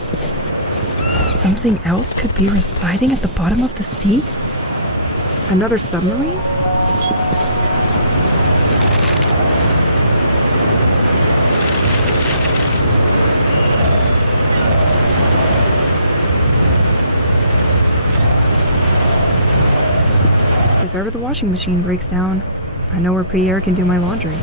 Something else could be residing at the bottom of the sea? Another submarine? If ever the washing machine breaks down, I know where Pierre can do my laundry.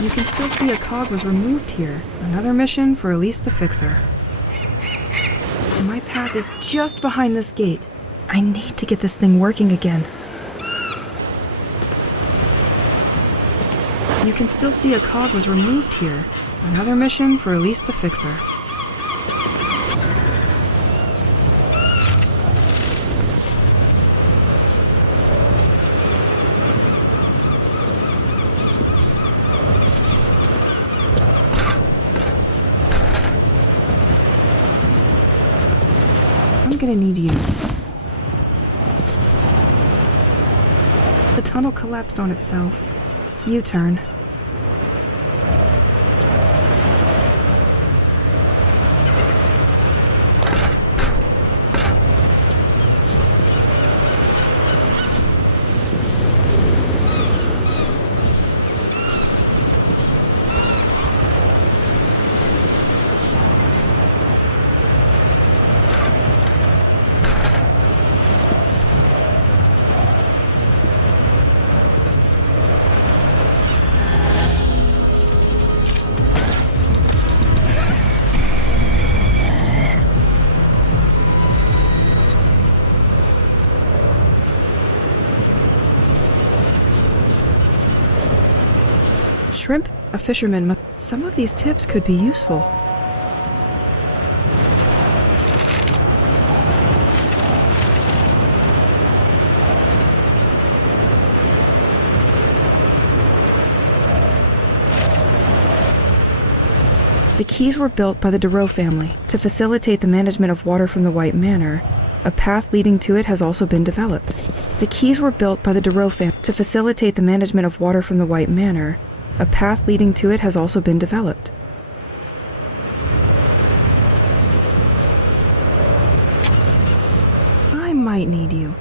You can still see a cog was removed here. Another mission for Elise the Fixer. My path is just behind this gate. I need to get this thing working again. You can still see a cog was removed here. Another mission for Elise the Fixer. I'm gonna need you. The tunnel collapsed on itself. U-turn. Shrimp? A fisherman. Some of these tips could be useful. The keys were built by the Dureau family to facilitate the management of water from the White Manor. A path leading to it has also been developed. The keys were built by the Dureau family to facilitate the management of water from the White Manor. A path leading to it has also been developed. I might need you.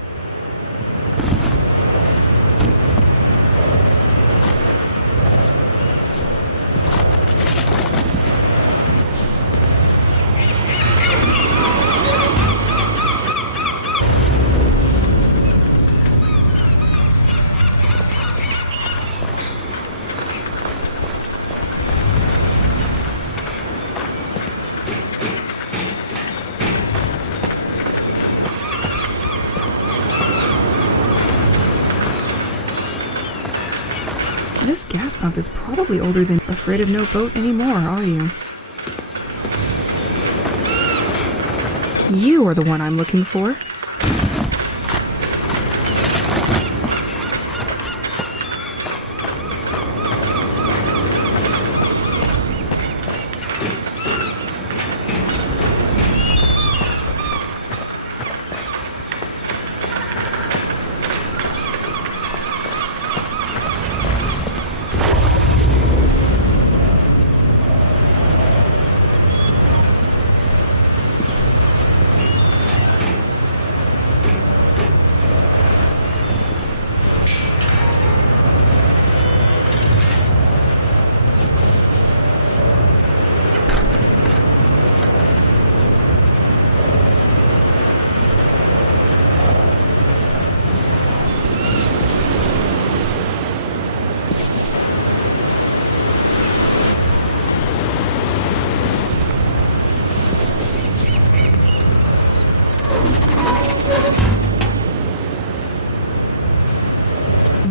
This gas pump is probably older than... Afraid of no boat anymore, are you? You are the one I'm looking for.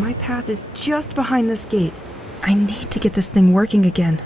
My path is just behind this gate. I need to get this thing working again.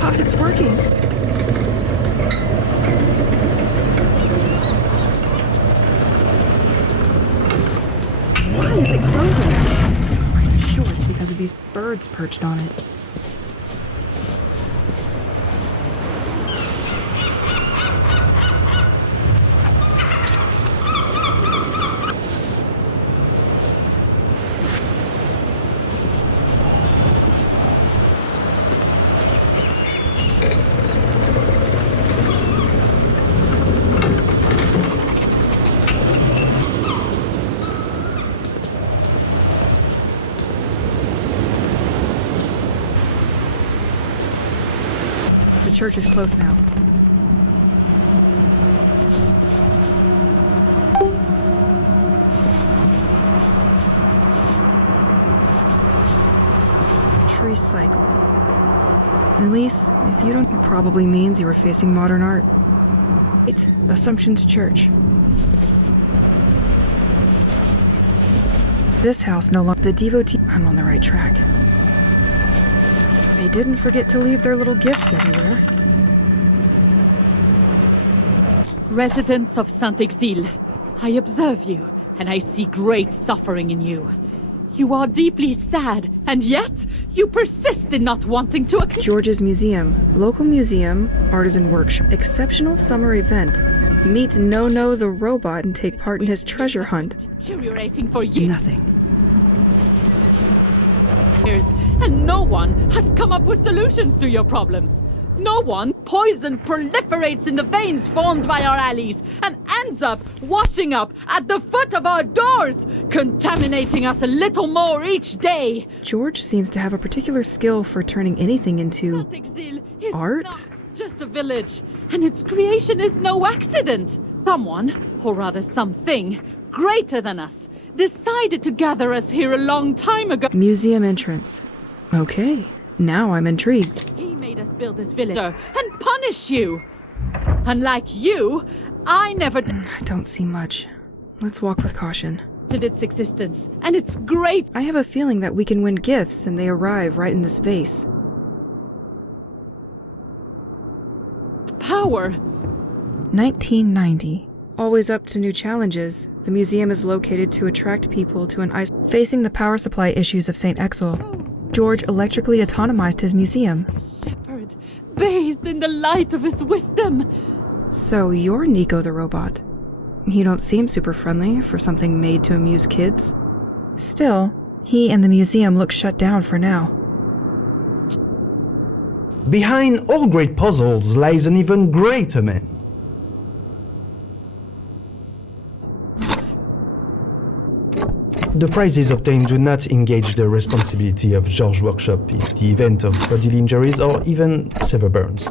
God, it's working. Why is it frozen? I'm sure it's because of these birds perched on it. The church is close now. Tricycle. Elise, if you don't, it probably means you were facing modern art. It's Assumption's Church. This house no longer. The devotee. I'm on the right track. They didn't forget to leave their little gifts everywhere. Residents of Saint-Exile, I observe you, and I see great suffering in you. You are deeply sad, and yet you persist in not wanting to acknowledge. George's Museum. Local museum, artisan workshop. Exceptional summer event. Meet No-No the robot and take part in his treasure hunt. Deteriorating for years. Nothing. And no one has come up with solutions to your problems. No one. Poison proliferates in the veins formed by our alleys and ends up washing up at the foot of our doors, contaminating us a little more each day. George seems to have a particular skill for turning anything into Saint-Exile is art? not just a village, and its creation is no accident. Someone, or rather something, greater than us, decided to gather us here a long time ago. Museum entrance. Okay, now I'm intrigued. He made us build this village and punish you. Unlike you, I never I don't see much. Let's walk with caution. doubted its existence, and it's great I have a feeling that we can win gifts and they arrive right in this vase. power. 1990. Always up to new challenges, the museum is located to attract people to an facing the power supply issues of St. Exil. George electrically autonomized his museum. Shepherd, bathed in the light of his wisdom. So you're Nico the robot. You don't seem super friendly for something made to amuse kids. Still, he and the museum look shut down for now. Behind all great puzzles lies an even greater man. The prizes obtained do not engage the responsibility of George's workshop in the event of bodily injuries or even severe burns.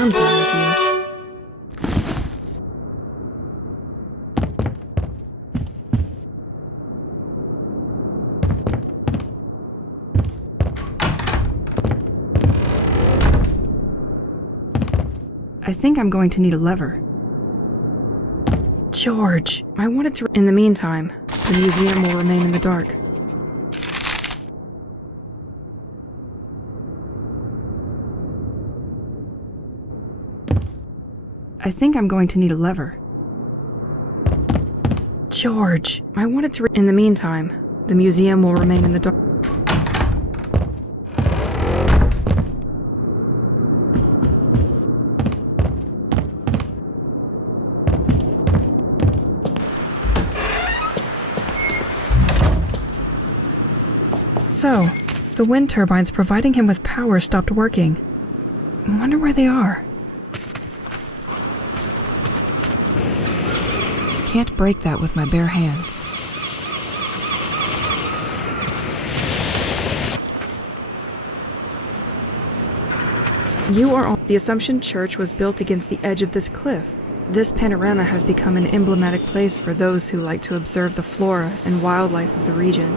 I'm done with you. I think I'm going to need a lever. George, I wanted to... In the meantime, the museum will remain in the dark. I think I'm going to need a lever. George, I wanted to... In the meantime, the museum will remain in the dark. So, the wind turbines providing him with power stopped working. I wonder where they are. Can't break that with my bare hands. You are on... The Assumption Church was built against the edge of this cliff. This panorama has become an emblematic place for those who like to observe the flora and wildlife of the region.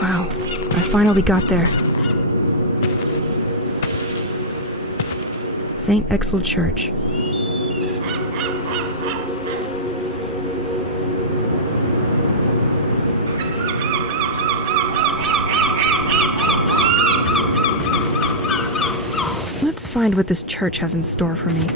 Wow, I finally got there. St. Exel Church. Let's find what this church has in store for me.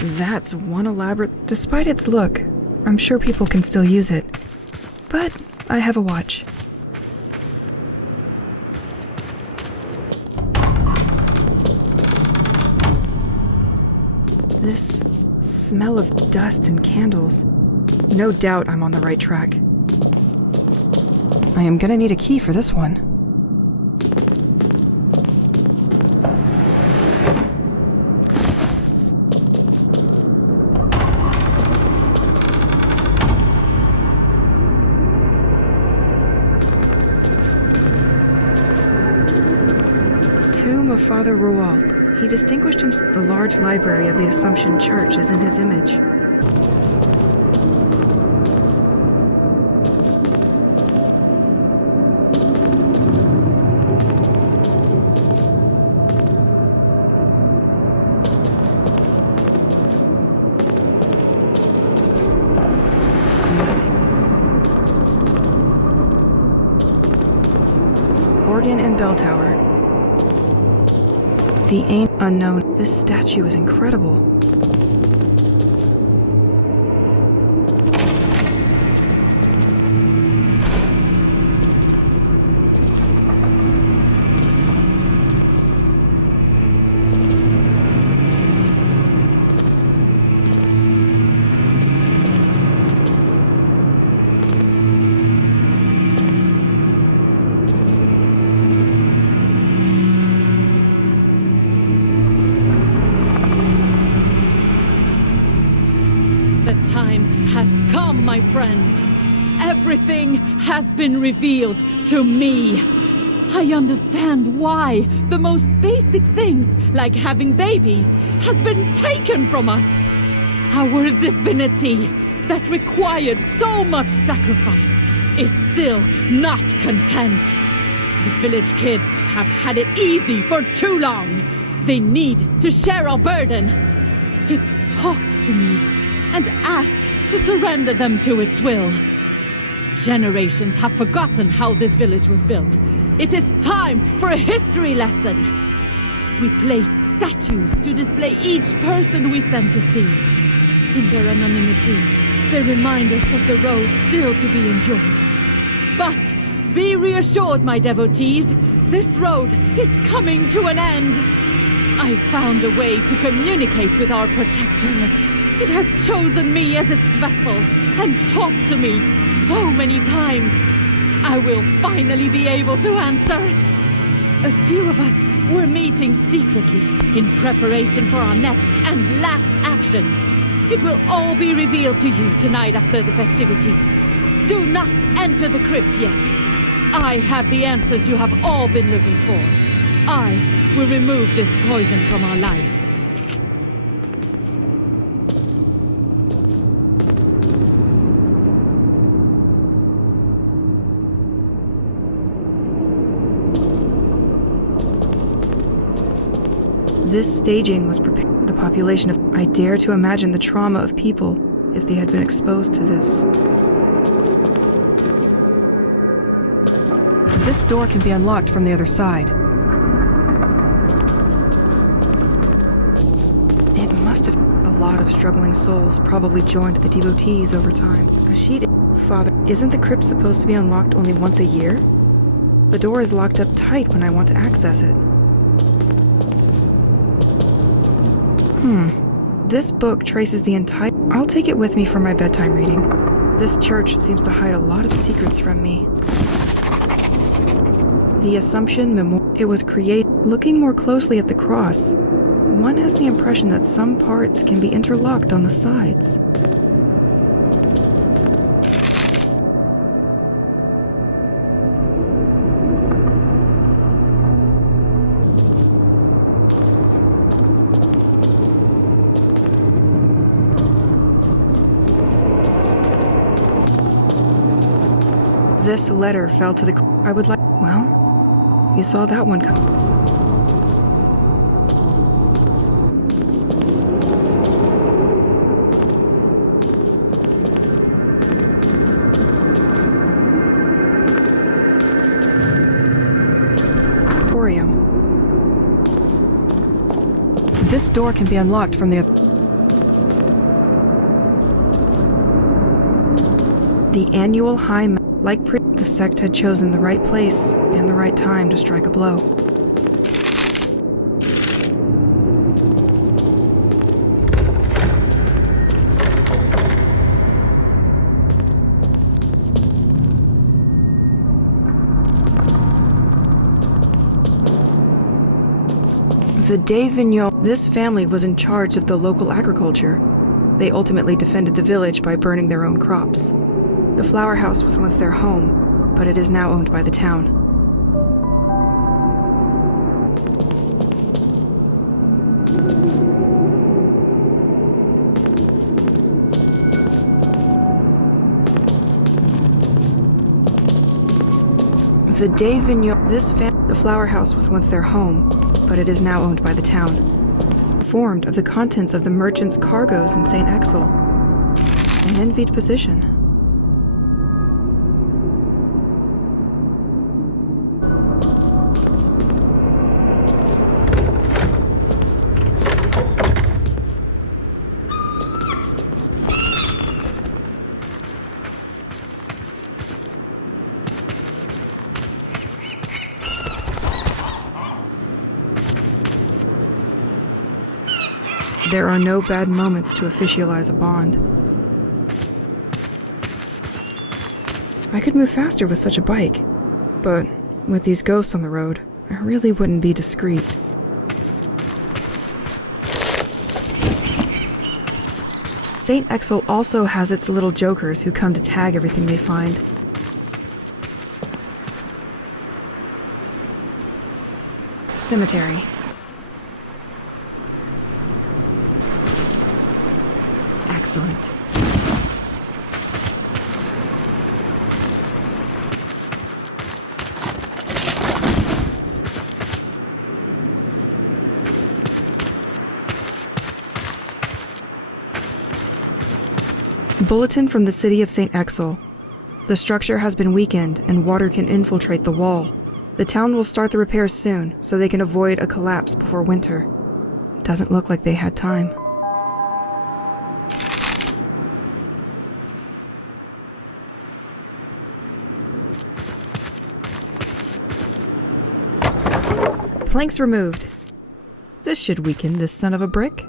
That's one elaborate... Despite its look, I'm sure people can still use it. But I have a watch. This smell of dust and candles. No doubt I'm on the right track. I am gonna need a key for this one. Tomb of Father Roald. He distinguished himself. The large library of the Assumption Church is in his image. Organ and bell tower. The ancient unknown. This statue is incredible. My friends, everything has been revealed to me. I understand why the most basic things, like having babies, has been taken from us. Our divinity, that required so much sacrifice, is still not content. The village kids have had it easy for too long. They need to share our burden. It talked to me and asked to surrender them to its will. Generations have forgotten how this village was built. It is time for a history lesson. We placed statues to display each person we sent to sea. In their anonymity, they remind us of the road still to be enjoyed. But be reassured, my devotees, this road is coming to an end. I found a way to communicate with our protector. It has chosen me as its vessel and talked to me so many times. I will finally be able to answer. A few of us were meeting secretly in preparation for our next and last action. It will all be revealed to you tonight after the festivities. Do not enter the crypt yet. I have the answers you have all been looking for. I will remove this poison from our life. This staging was prepared for the population of... I dare to imagine the trauma of people if they had been exposed to this. This door can be unlocked from the other side. It must have... A lot of struggling souls probably joined the devotees over time. A sheet... Father, isn't the crypt supposed to be unlocked only once a year? The door is locked up tight when I want to access it. This book traces the entire... I'll take it with me for my bedtime reading. This church seems to hide a lot of secrets from me. The Assumption Memorial... It was created... Looking more closely at the cross, one has the impression that some parts can be interlocked on the sides. This letter fell to the... I would like... Well, you saw that one come. Emporium. This door can be unlocked from the... The annual high... Like the sect had chosen the right place and the right time to strike a blow. The de Vigneault. This family was in charge of the local agriculture. They ultimately defended the village by burning their own crops. The flower house was once their home, but it is now owned by the town. The de Vigneault. The flower house was once their home, but it is now owned by the town. Formed of the contents of the merchant's cargoes in St. Exel. An envied position. There are no bad moments to officialize a bond. I could move faster with such a bike, but with these ghosts on the road, I really wouldn't be discreet. St. Exel also has its little jokers who come to tag everything they find. Cemetery. Excellent. Bulletin from the city of St. Exel. The structure has been weakened and water can infiltrate the wall. The town will start the repairs soon so they can avoid a collapse before winter. Doesn't look like they had time. Planks removed. This should weaken this son of a brick.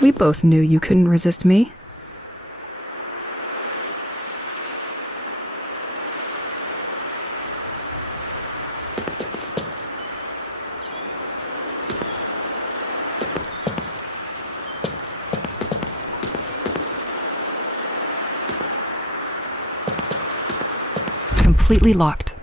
We both knew you couldn't resist me. Completely locked.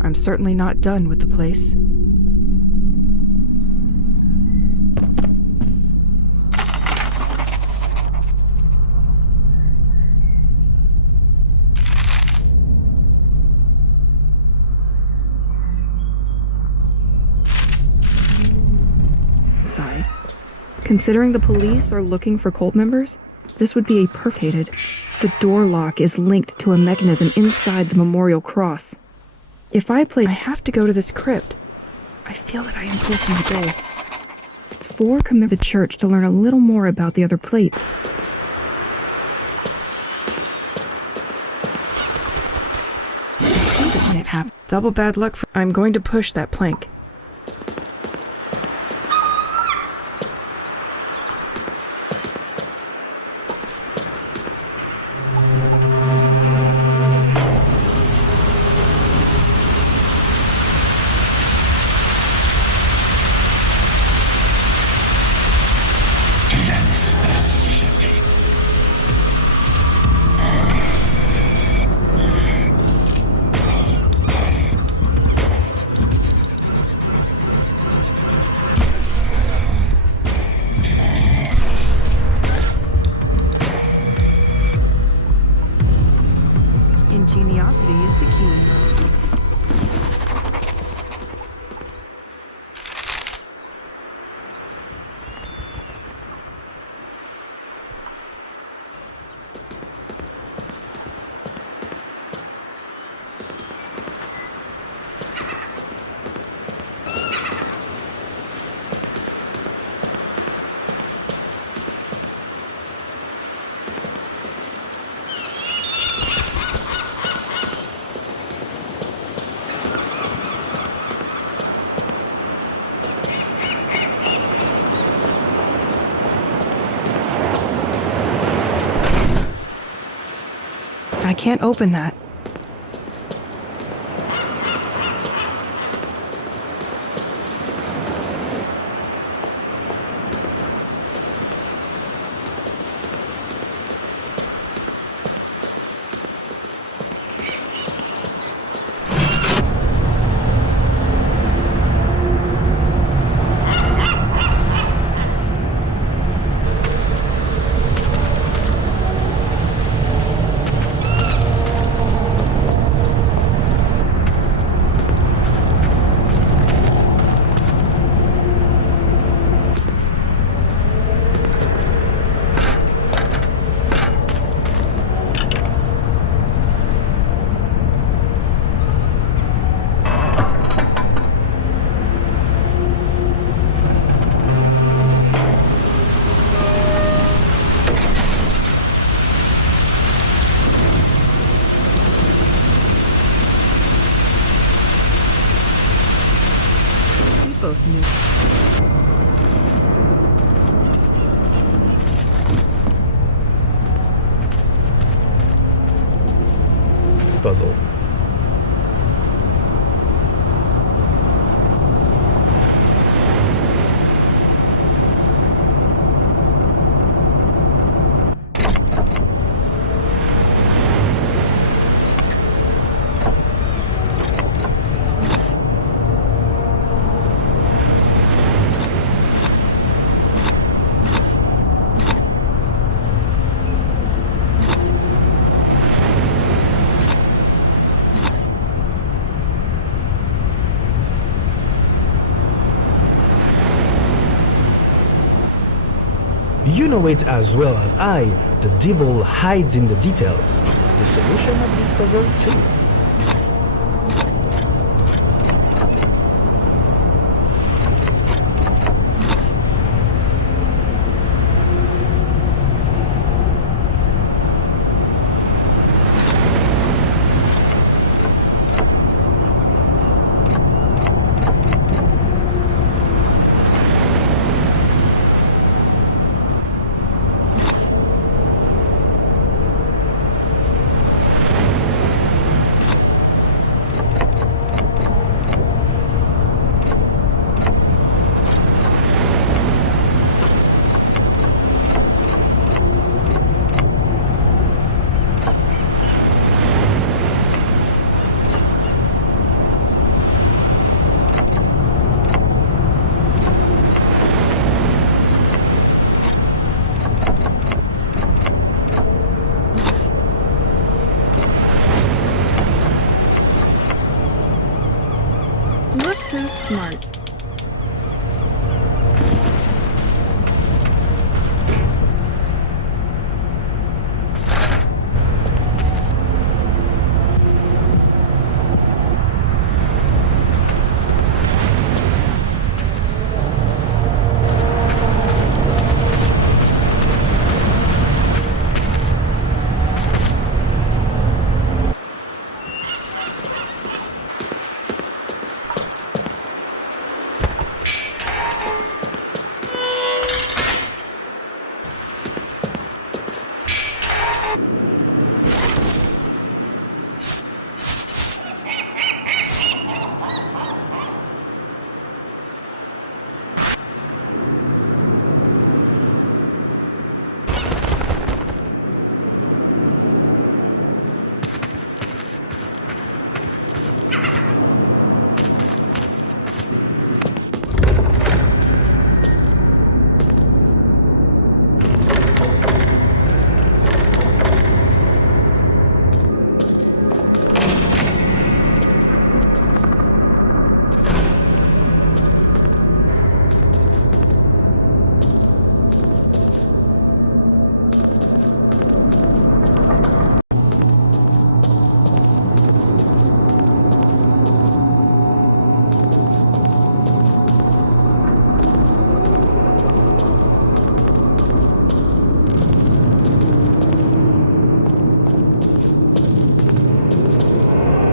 I'm certainly not done with the place. Considering the police are looking for cult members, this would be a perfect. The door lock is linked to a mechanism inside the memorial cross. If I have to go to this crypt. I feel that I am close to my goal. 4 commit to the church to learn a little more about the other plates. It happened. Double bad luck for... I'm going to push that plank. Ingeniosity is the key. I can't open that. Both knew. Puzzle. You know it as well as I. The devil hides in the details. The solution of this puzzle too. Look who's smart.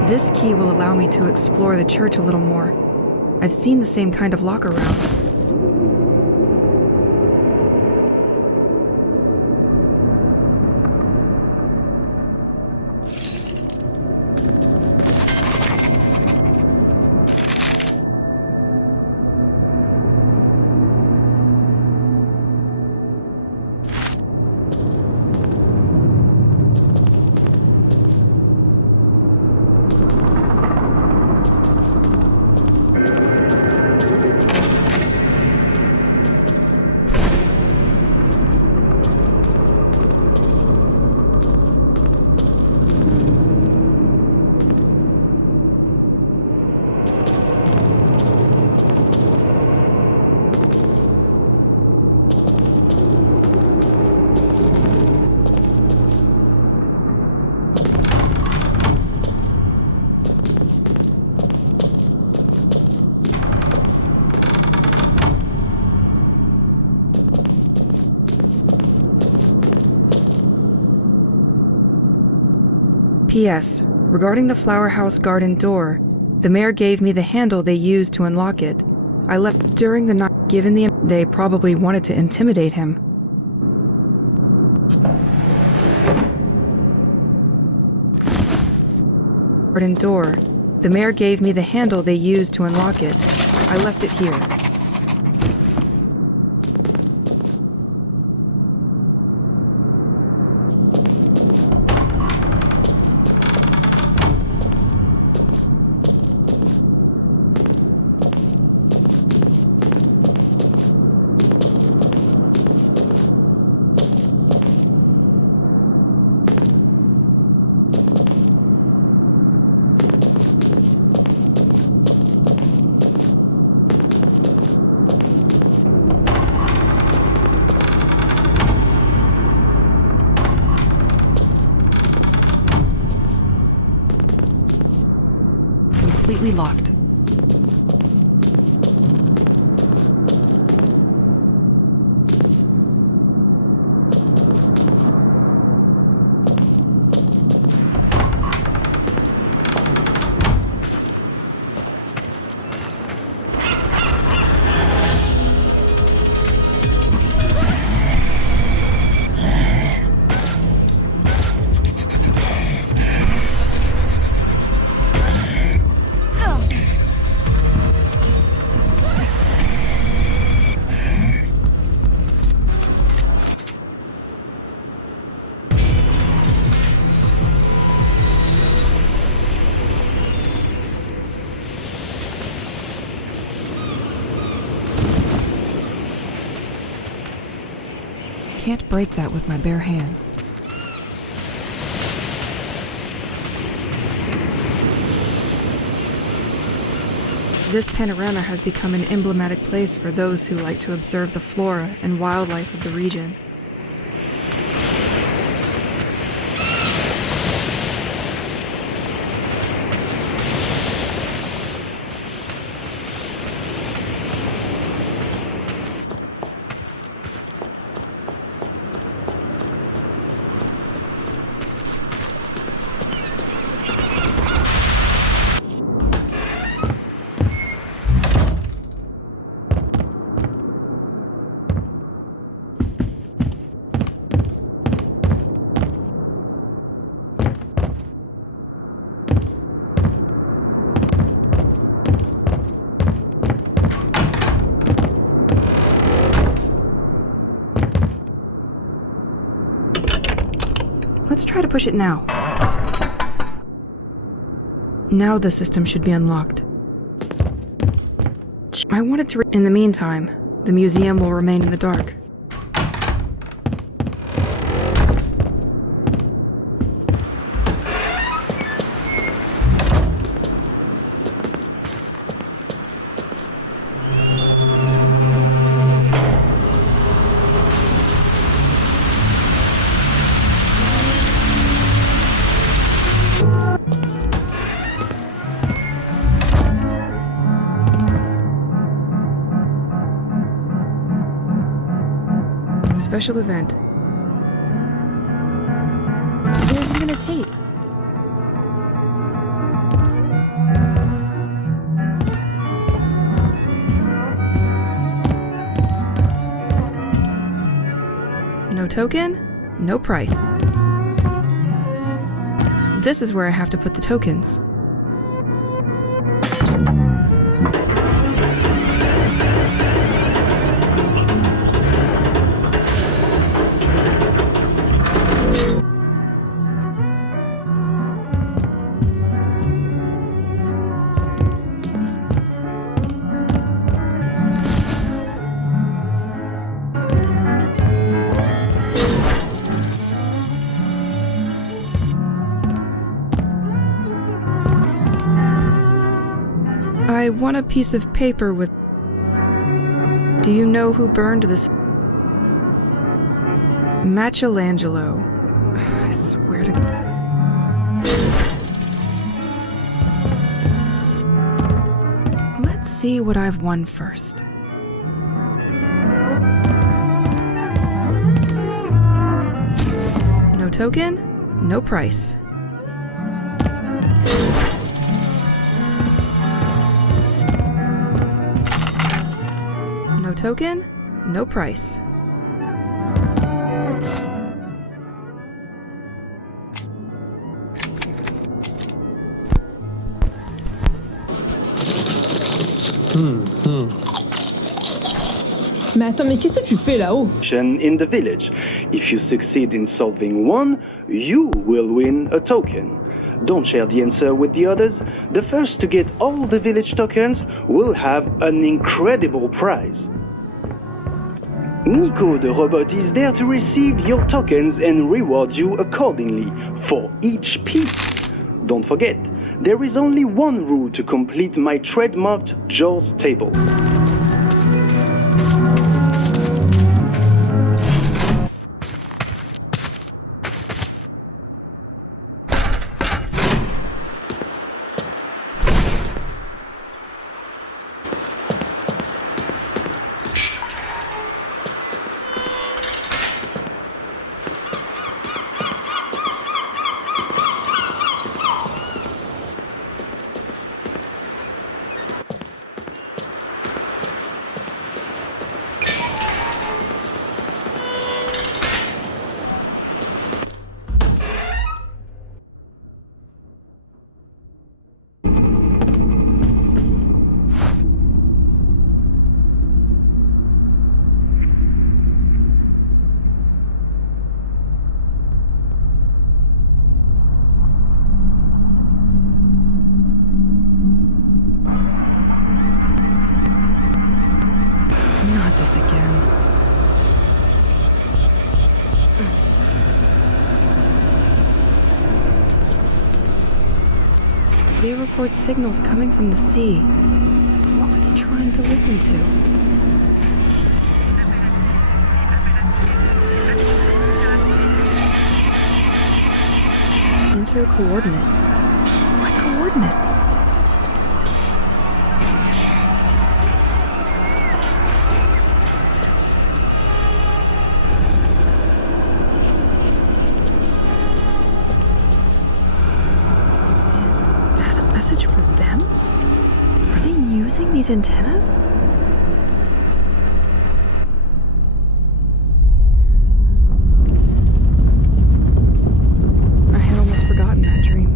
This key will allow me to explore the church a little more. I've seen the same kind of locker route. P.S. Regarding the flower house garden door, the mayor gave me the handle they used to unlock it. I left during the night. Given they probably wanted to intimidate him. Garden door. The mayor gave me the handle they used to unlock it. I left it here. Completely locked. Can't break that with my bare hands. This panorama has become an emblematic place for those who like to observe the flora and wildlife of the region. Let's try to push it now. Now the system should be unlocked. I wanted to... In the meantime, the museum will remain in the dark. Special event. There's even a tape. No token, no price. This is where I have to put the tokens. I want a piece of paper with... Do you know who burned this? Michelangelo. I swear to... Let's see what I've won first. No token, no price. No token, no price. Mais attends, mais qu'est-ce que tu fais là-haut? In the village. If you succeed in solving one, you will win a token. Don't share the answer with the others. The first to get all the village tokens will have an incredible prize. Nico the robot is there to receive your tokens and reward you accordingly for each piece. Don't forget, there is only one rule to complete my trademarked Jaws table. Not this again. They record signals coming from the sea. What were they trying to listen to? Enter coordinates. What coordinates? Message for them? Are they using these antennas? I had almost forgotten that dream.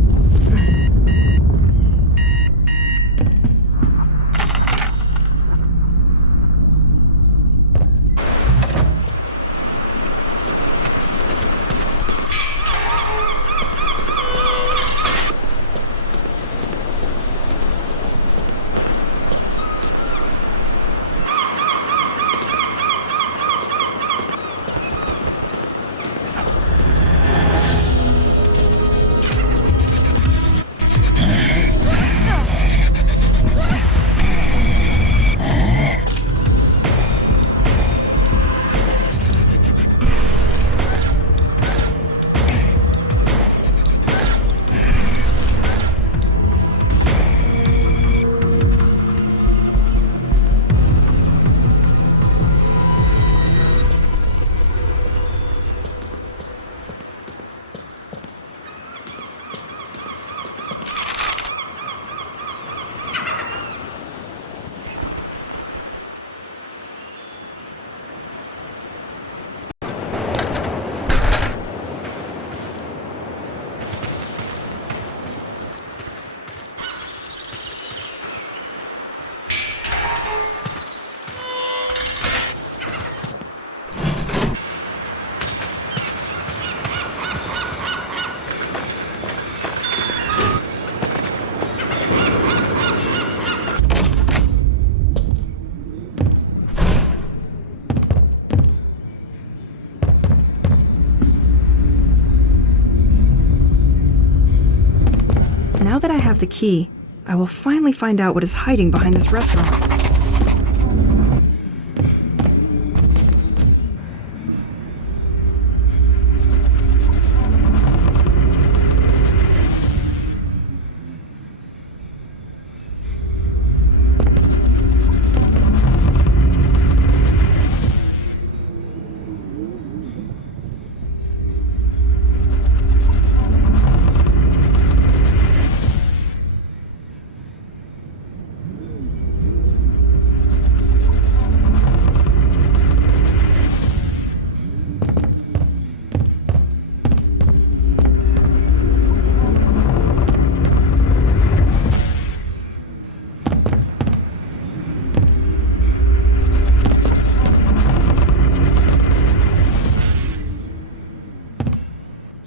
Now that I have the key, I will finally find out what is hiding behind this restaurant.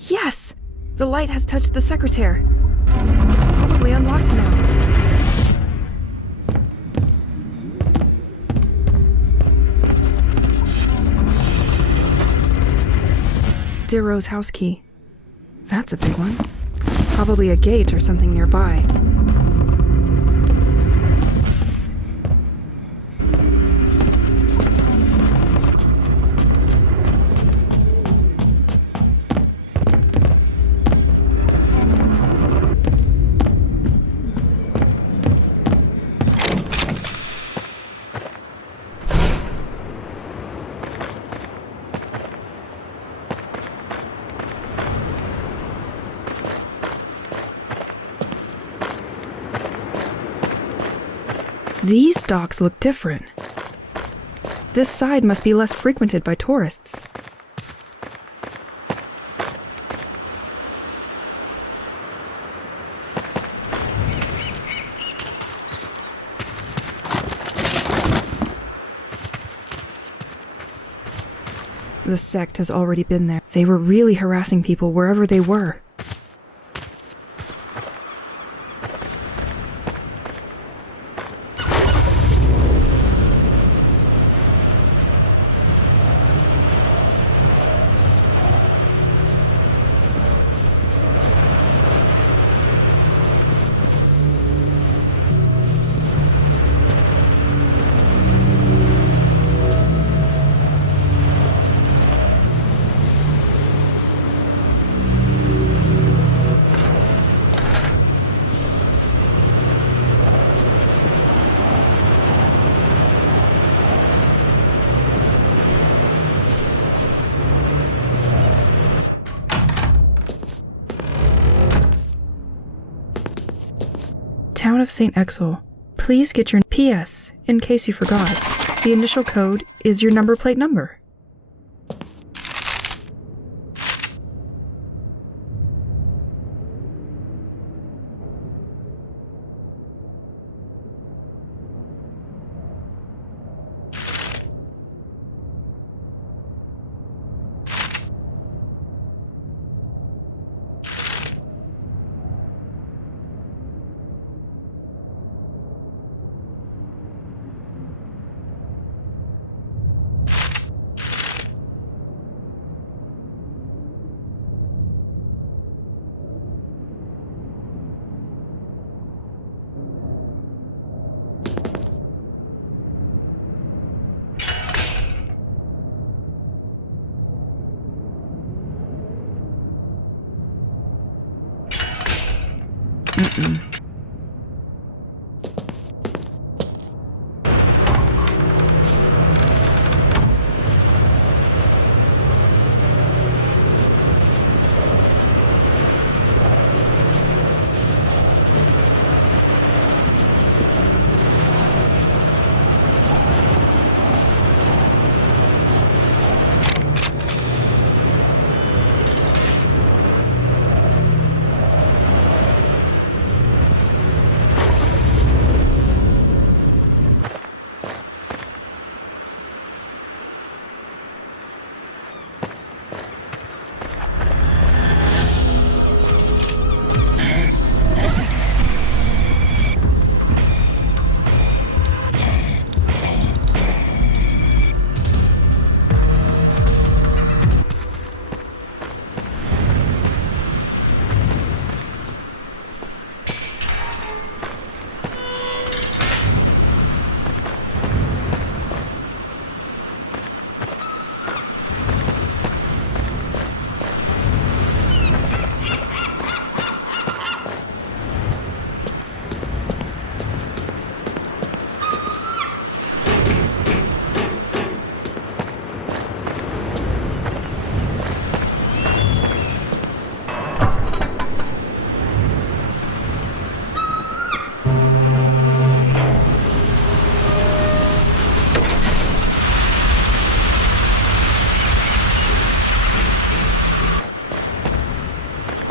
Yes! The light has touched the secretaire. It's probably unlocked now. Darrow's house key. That's a big one. Probably a gate or something nearby. These docks look different. This side must be less frequented by tourists. The sect has already been there. They were really harassing people wherever they were. Town of St. Exel. Please get your PS, in case you forgot. The initial code is your number plate number.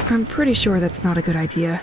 I'm pretty sure that's not a good idea.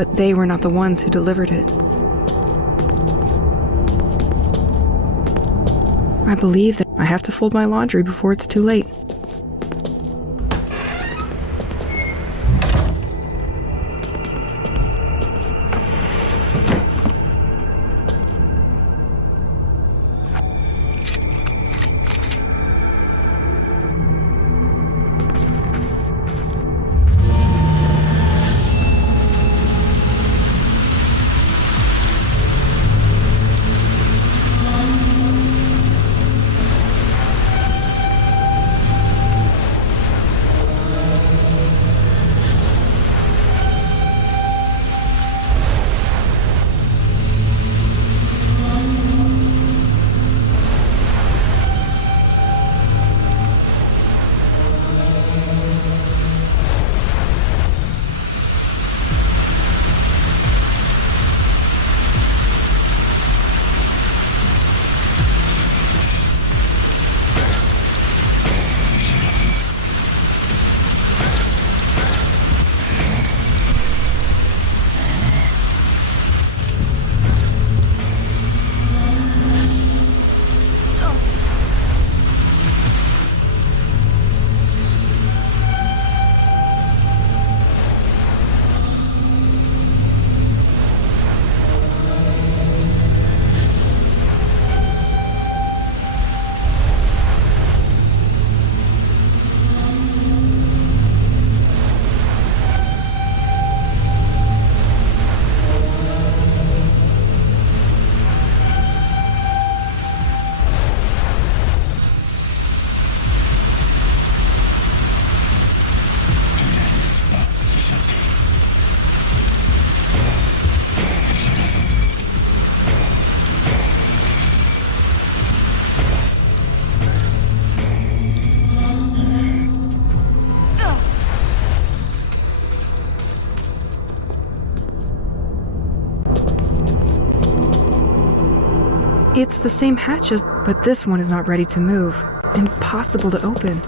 but they were not the ones who delivered it. I believe that I have to fold my laundry before it's too late. It's the same hatches, but this one is not ready to move. Impossible to open.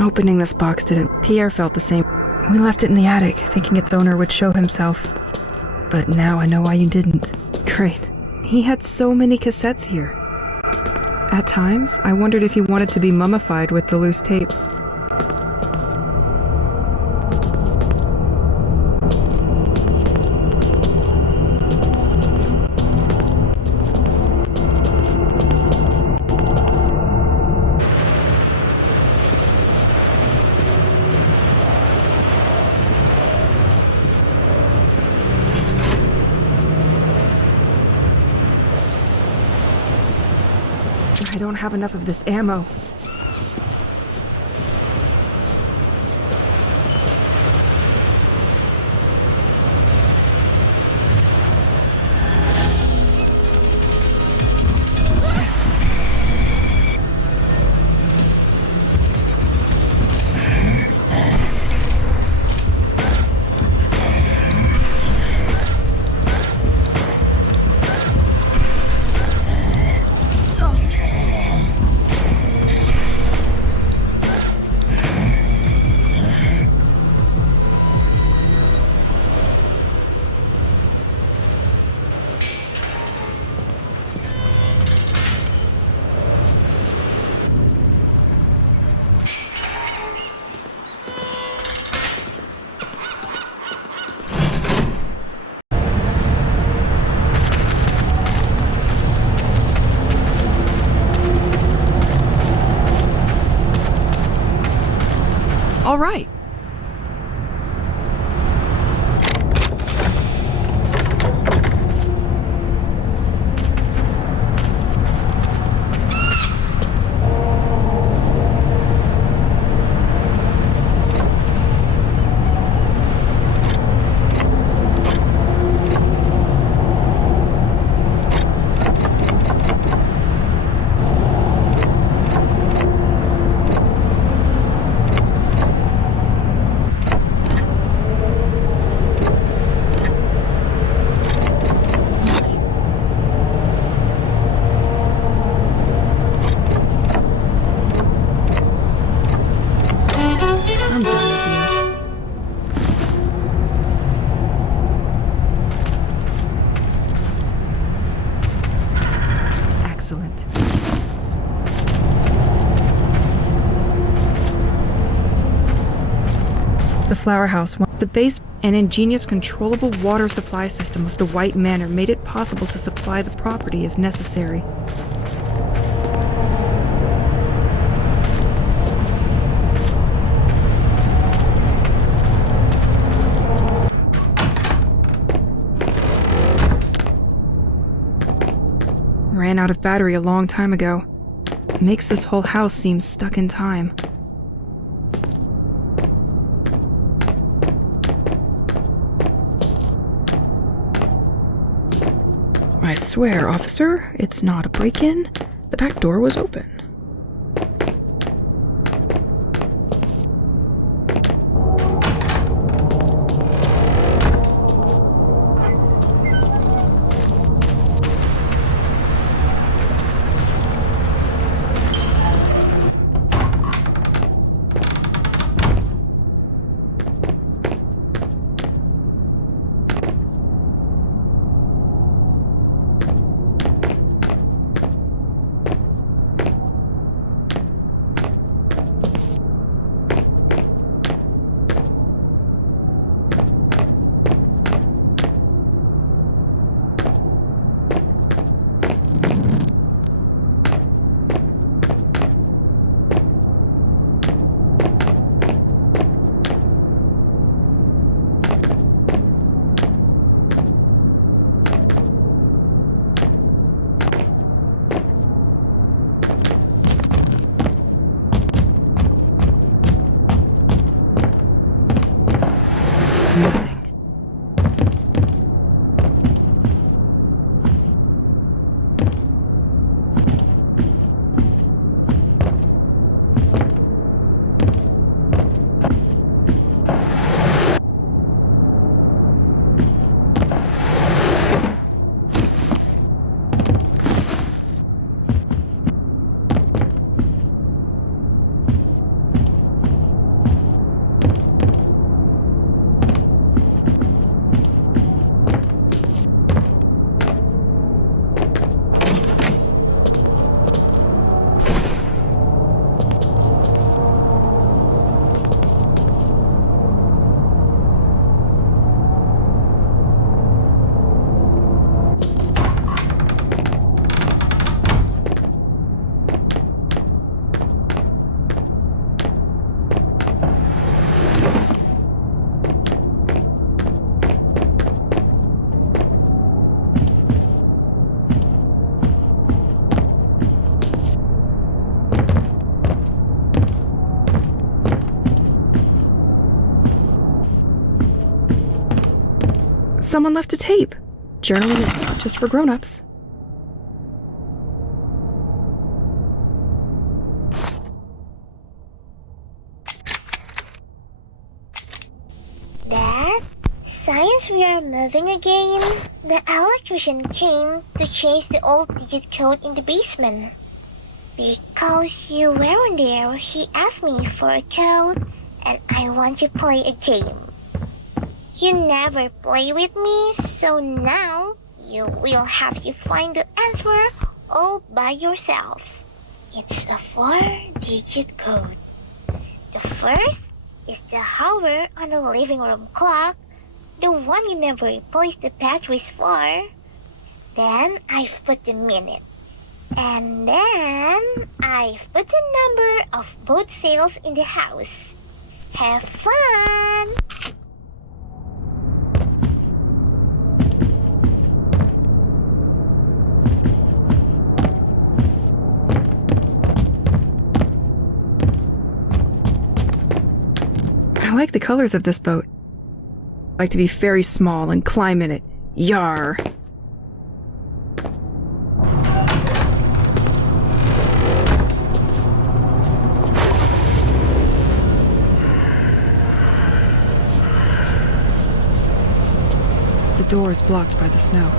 Opening this box didn't. Pierre felt the same. We left it in the attic, thinking its owner would show himself. But now I know why you didn't. Great. He had so many cassettes here. At times, I wondered if he wanted to be mummified with the loose tapes. I don't have enough of this ammo. All right. Excellent. The flower house, the base and ingenious controllable water supply system of the White Manor made it possible to supply the property if necessary. Ran out of battery a long time ago. Makes this whole house seem stuck in time. I swear, officer, it's not a break-in. The back door was open. Nothing. Someone left a tape. Journaling is not just for grown-ups. Dad, science, we are moving again. The electrician came to change the old digit code in the basement. Because you weren't there, he asked me for a code, and I want to play a game. You never play with me, so now you will have to find the answer all by yourself. It's a 4-digit code. The first is the hour on the living room clock, the one you never replaced the batteries for. Then I put the minute. And then I put the number of boat sails in the house. Have fun! I like the colors of this boat. I like to be very small and climb in it. Yar! The door is blocked by the snow.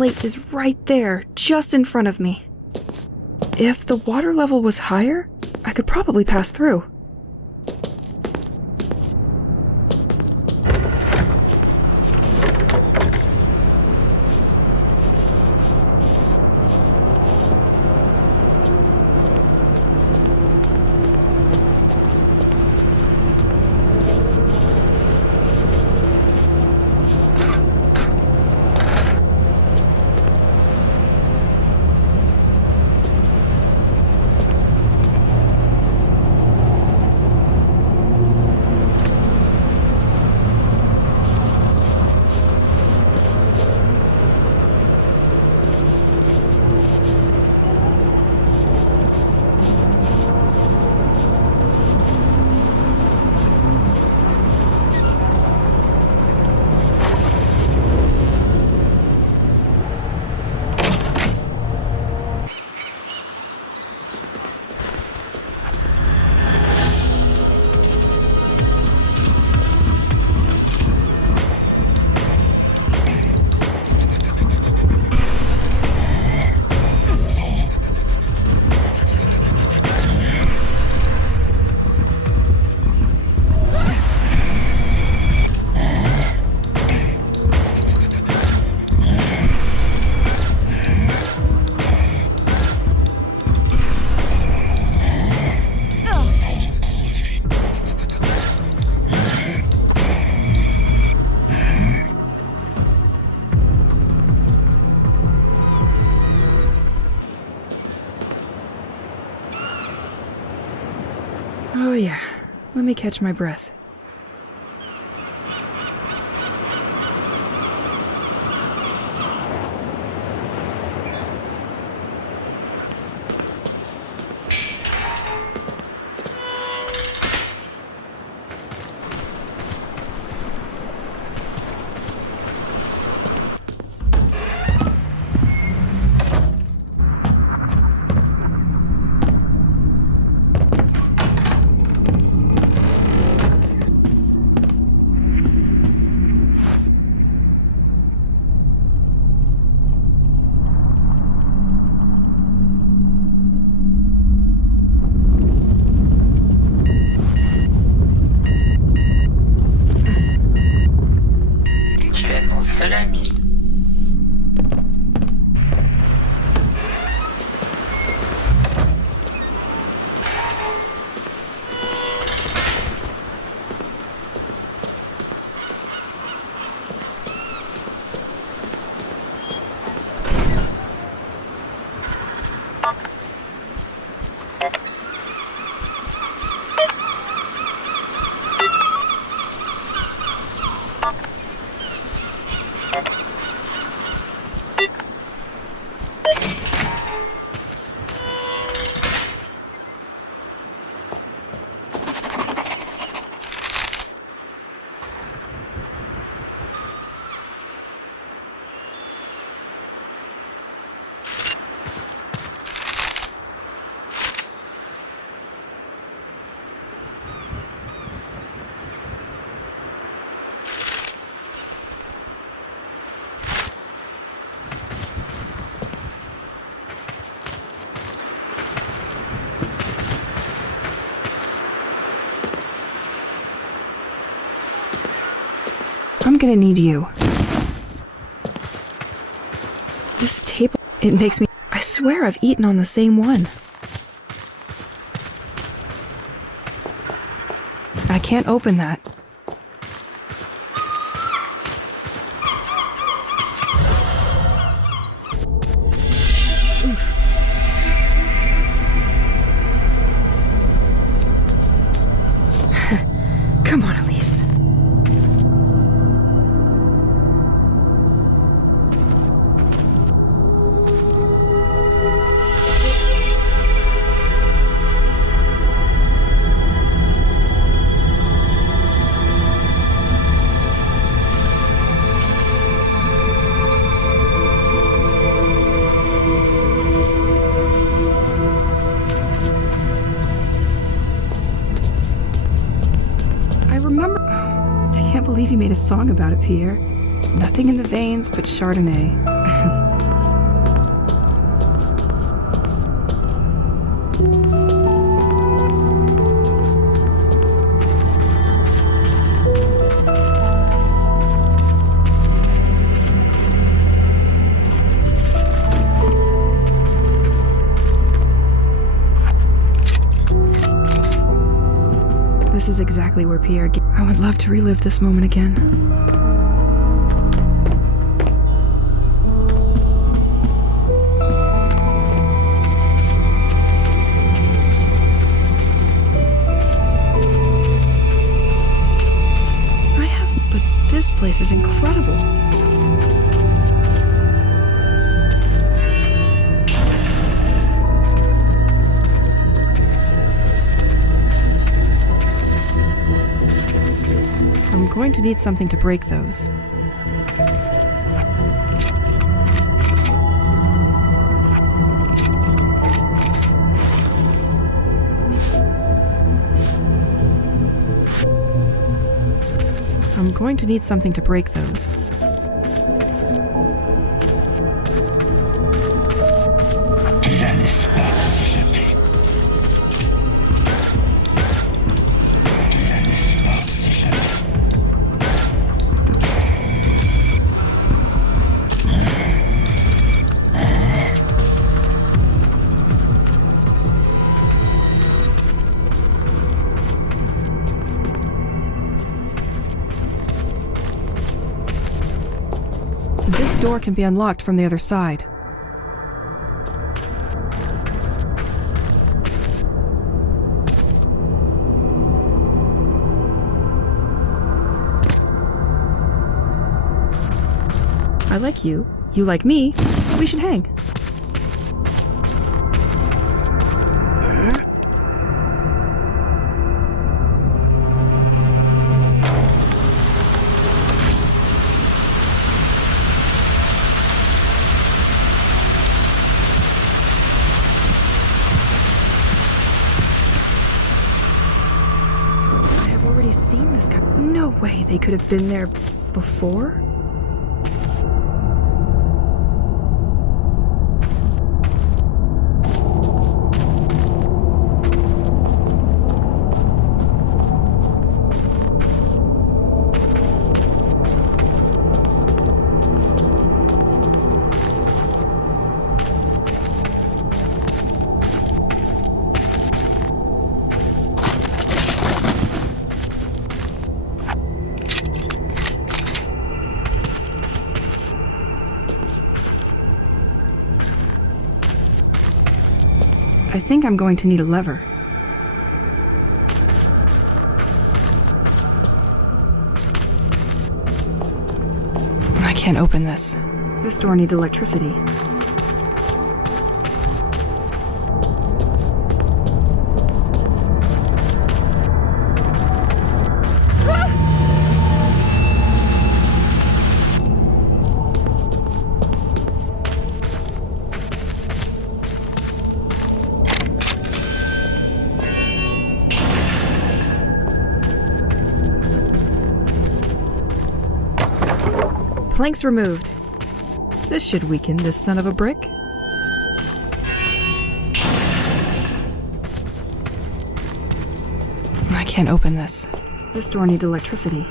plate is right there, just in front of me. If the water level was higher, I could probably pass through. Oh yeah, let me catch my breath. Seul ami. I'm gonna need you. This table, it makes me... I swear I've eaten on the same one. I can't open that. Oof. Come on, Elise. I can't believe you made a song about it, Pierre. Nothing in the veins but Chardonnay. This is exactly where Pierre... I would love to relive this moment again. But this place is incredible. I'm going to need something to break those. I'm going to need something to break those. This door can be unlocked from the other side. I like you. You like me. We should hang. Seen this kind. No way they could have been there before. I think I'm going to need a lever. I can't open this. This door needs electricity. Planks removed. This should weaken this son of a brick. I can't open this. This door needs electricity.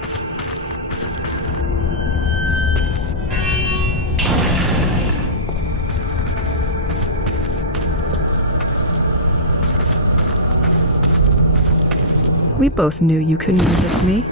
We both knew you couldn't resist me.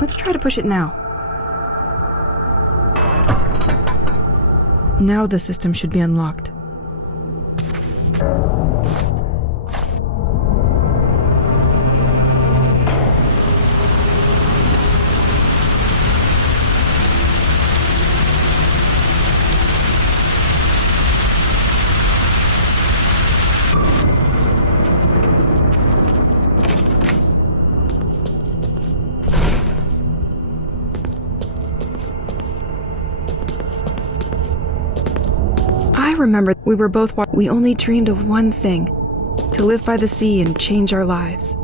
Let's try to push it now. Now the system should be unlocked. I remember we were both we only dreamed of one thing. to live by the sea and change our lives.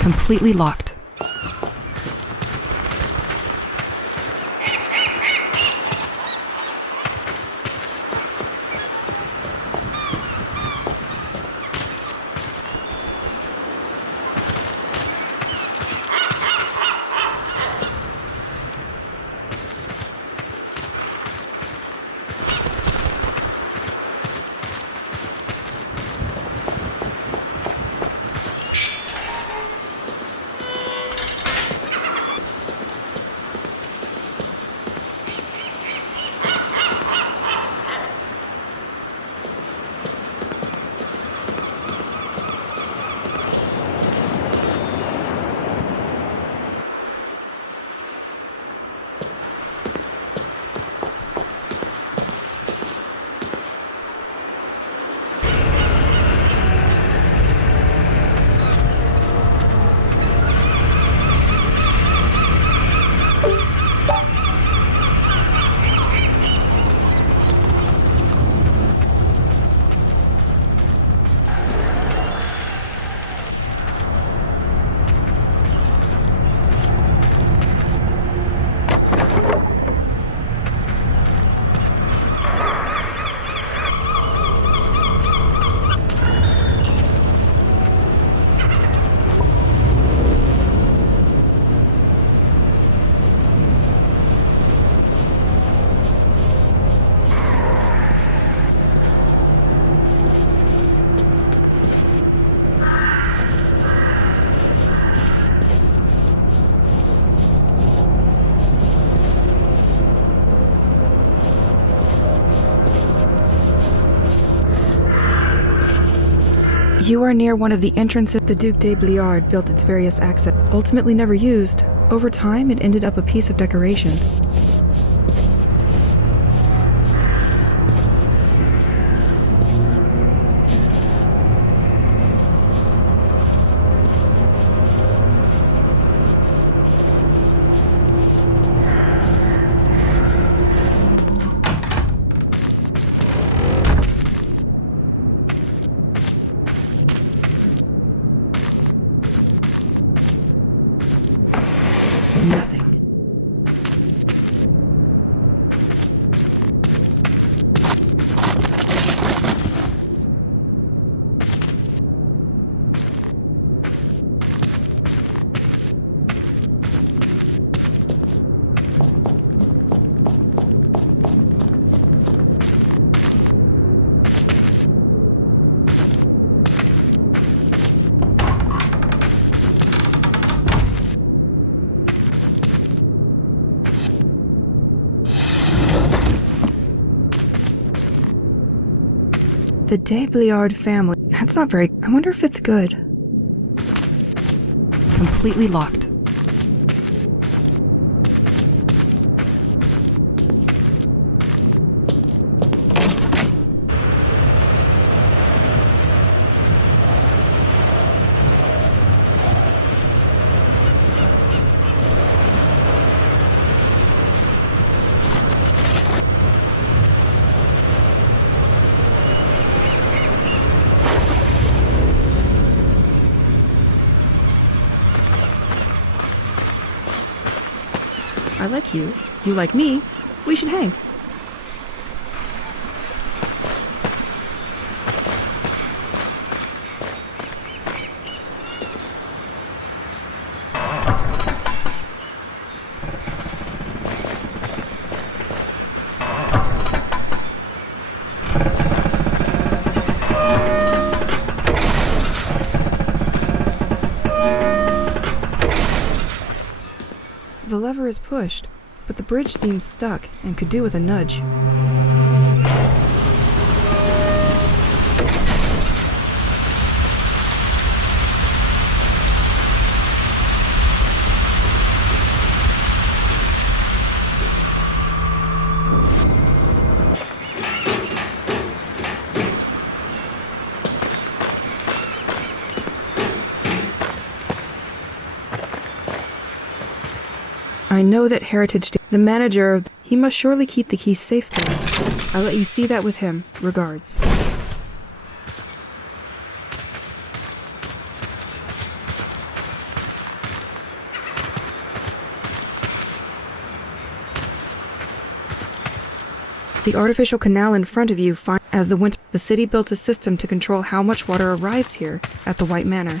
Completely locked. You are near one of the entrances the Duc de Bliard built its various access. Ultimately never used, over time it ended up a piece of decoration. Nothing. The de Bliard family. That's not very... I wonder if it's good. Completely locked. I like you. You like me. We should hang. The lever is pushed, but the bridge seems stuck and could do with a nudge. I know that Heritage, the manager, he must surely keep the keys safe there. I'll let you see that with him. Regards. The artificial canal in front of you, as the city built a system to control how much water arrives here at the White Manor.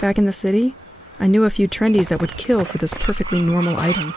Back in the city, I knew a few trendies that would kill for this perfectly normal item.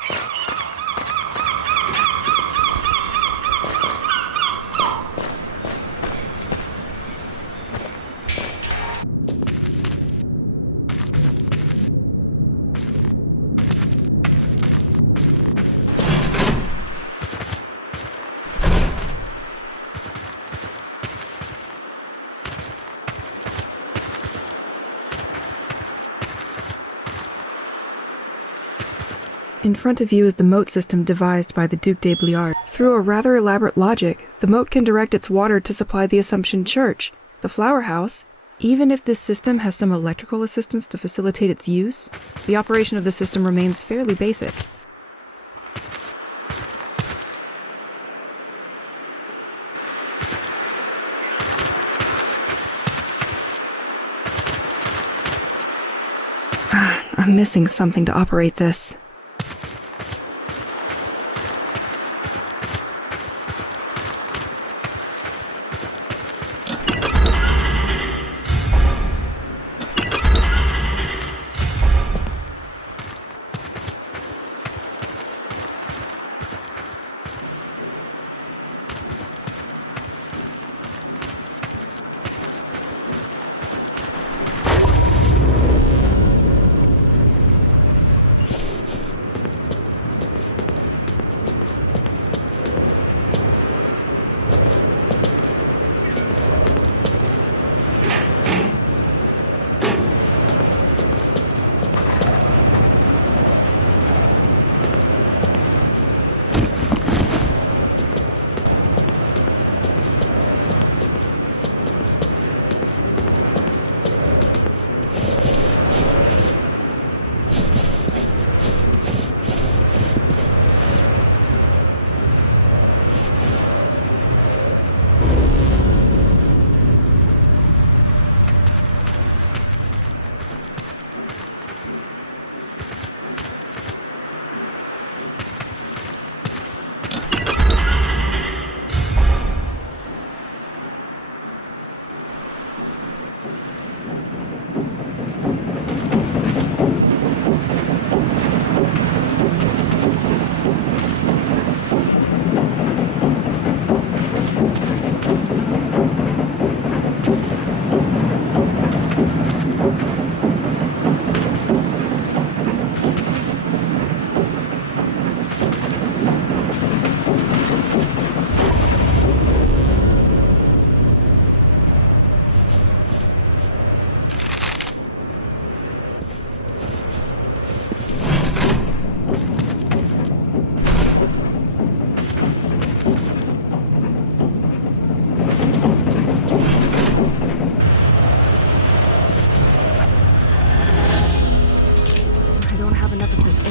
In front of you is the moat system devised by the Duc de Bliard. Through a rather elaborate logic, the moat can direct its water to supply the Assumption Church, the flower house. Even if this system has some electrical assistance to facilitate its use, the operation of the system remains fairly basic. I'm missing something to operate this.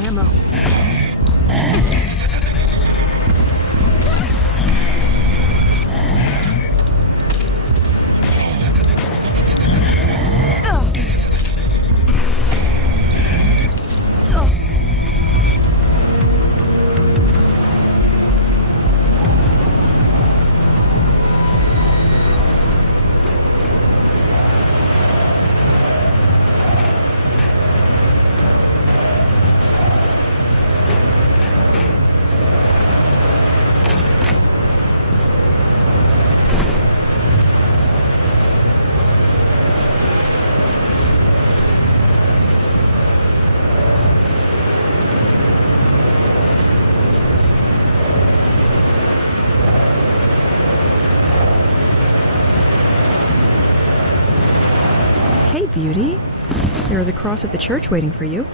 Ammo. Hey, beauty. There is a cross at the church waiting for you.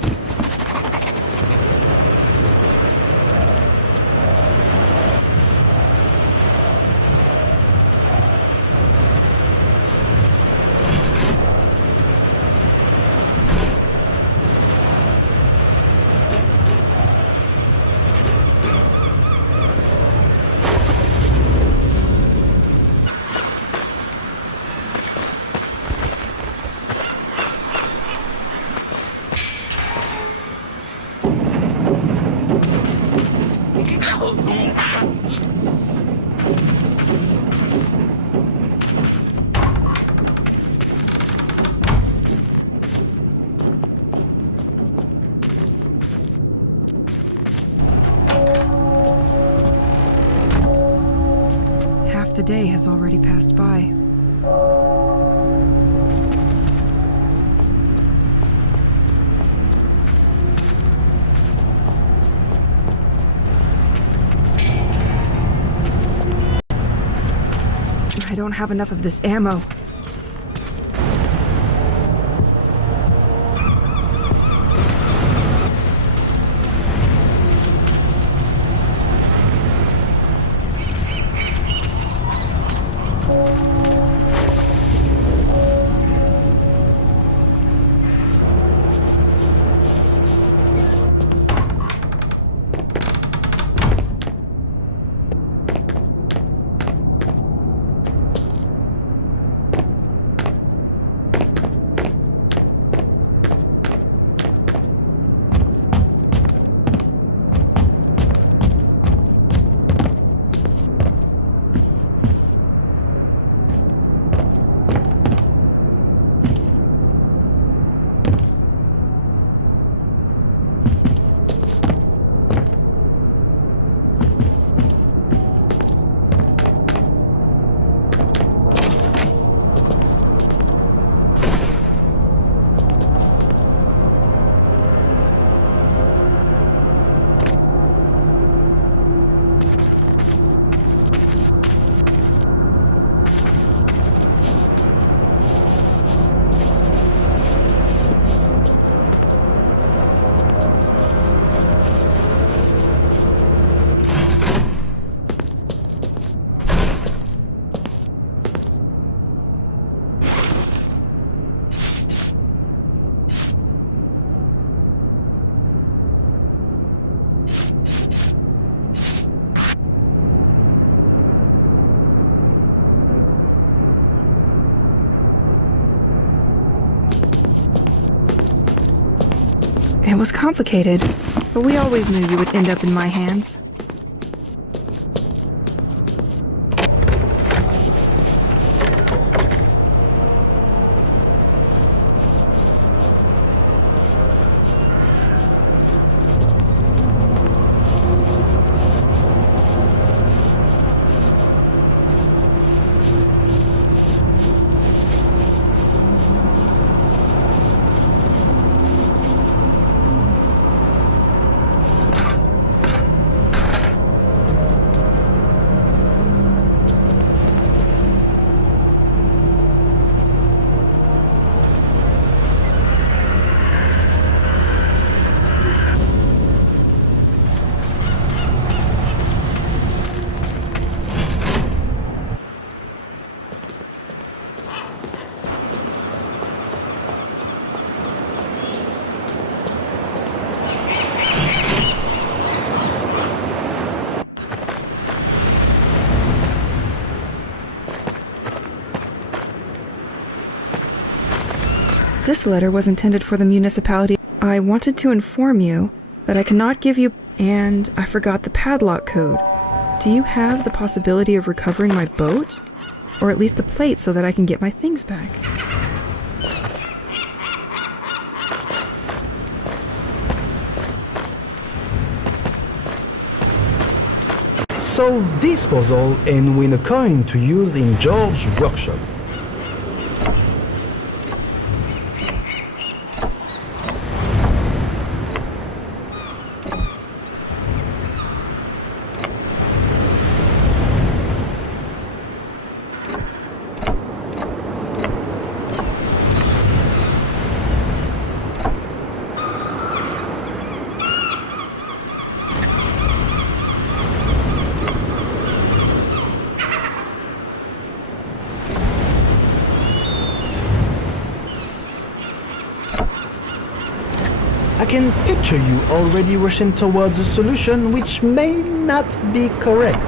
the day has already passed by. I don't have enough of this ammo. It was complicated, but we always knew you would end up in my hands. This letter was intended for the municipality. I wanted to inform you that I cannot give you, and I forgot the padlock code. Do you have the possibility of recovering my boat? Or at least the plate so that I can get my things back? Solve this puzzle and win a coin to use in George's workshop. I can picture you already rushing towards a solution which may not be correct.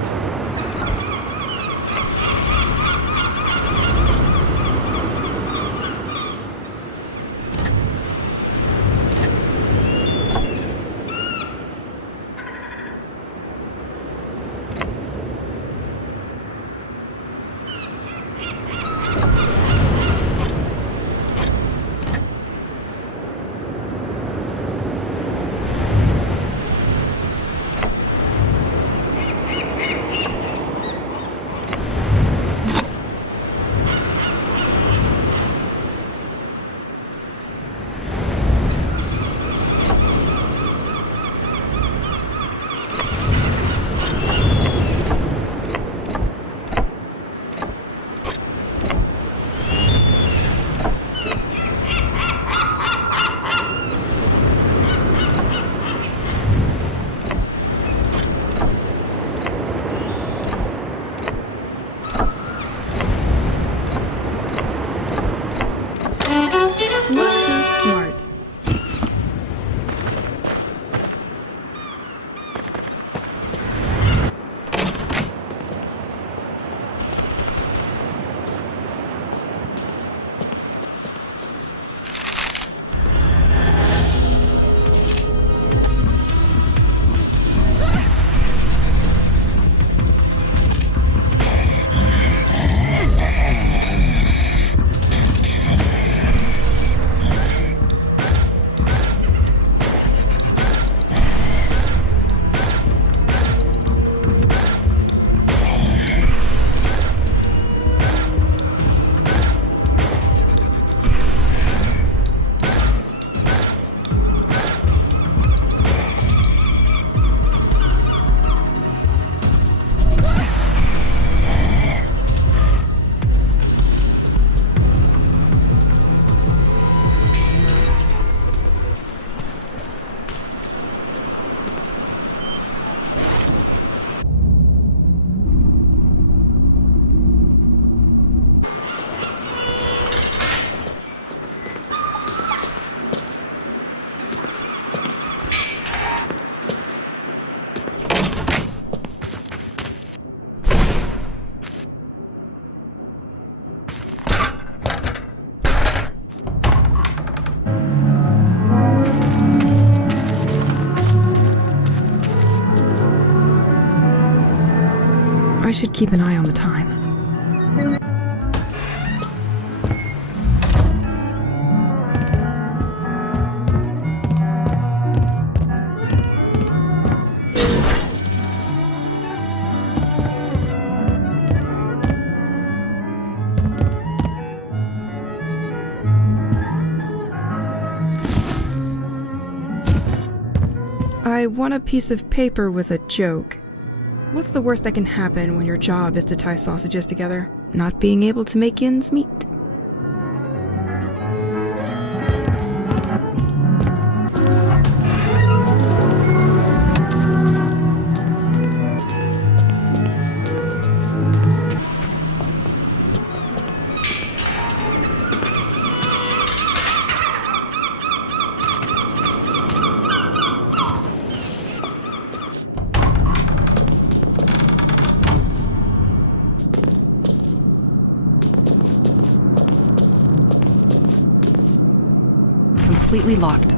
I should keep an eye on the time. I want a piece of paper with a joke. What's the worst that can happen when your job is to tie sausages together? Not being able to make ends meet. Completely locked.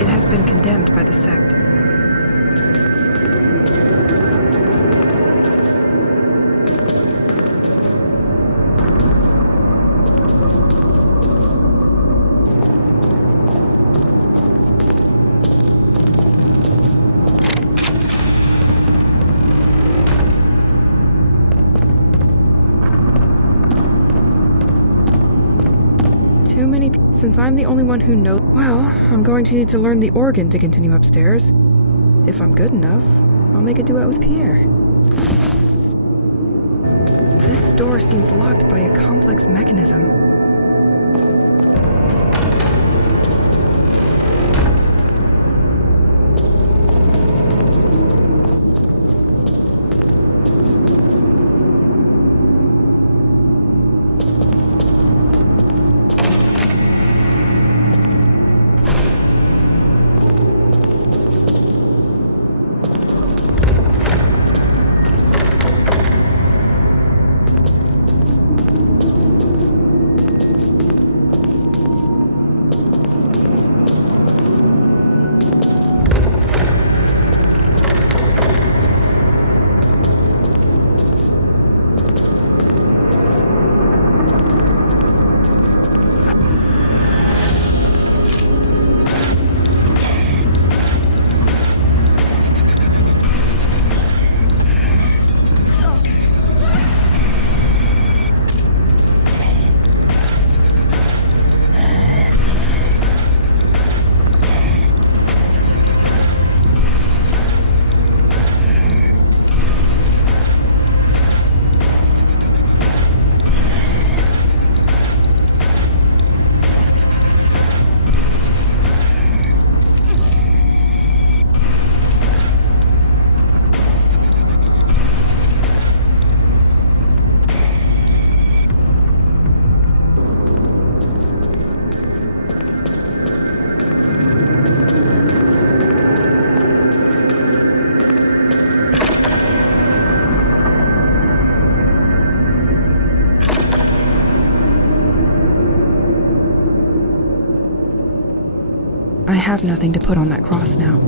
It has been condemned by the sect. Too many since I'm the only one who knows. Well, I'm going to need to learn the organ to continue upstairs. If I'm good enough, I'll make a duet with Pierre. This door seems locked by a complex mechanism. I have nothing to put on that cross now.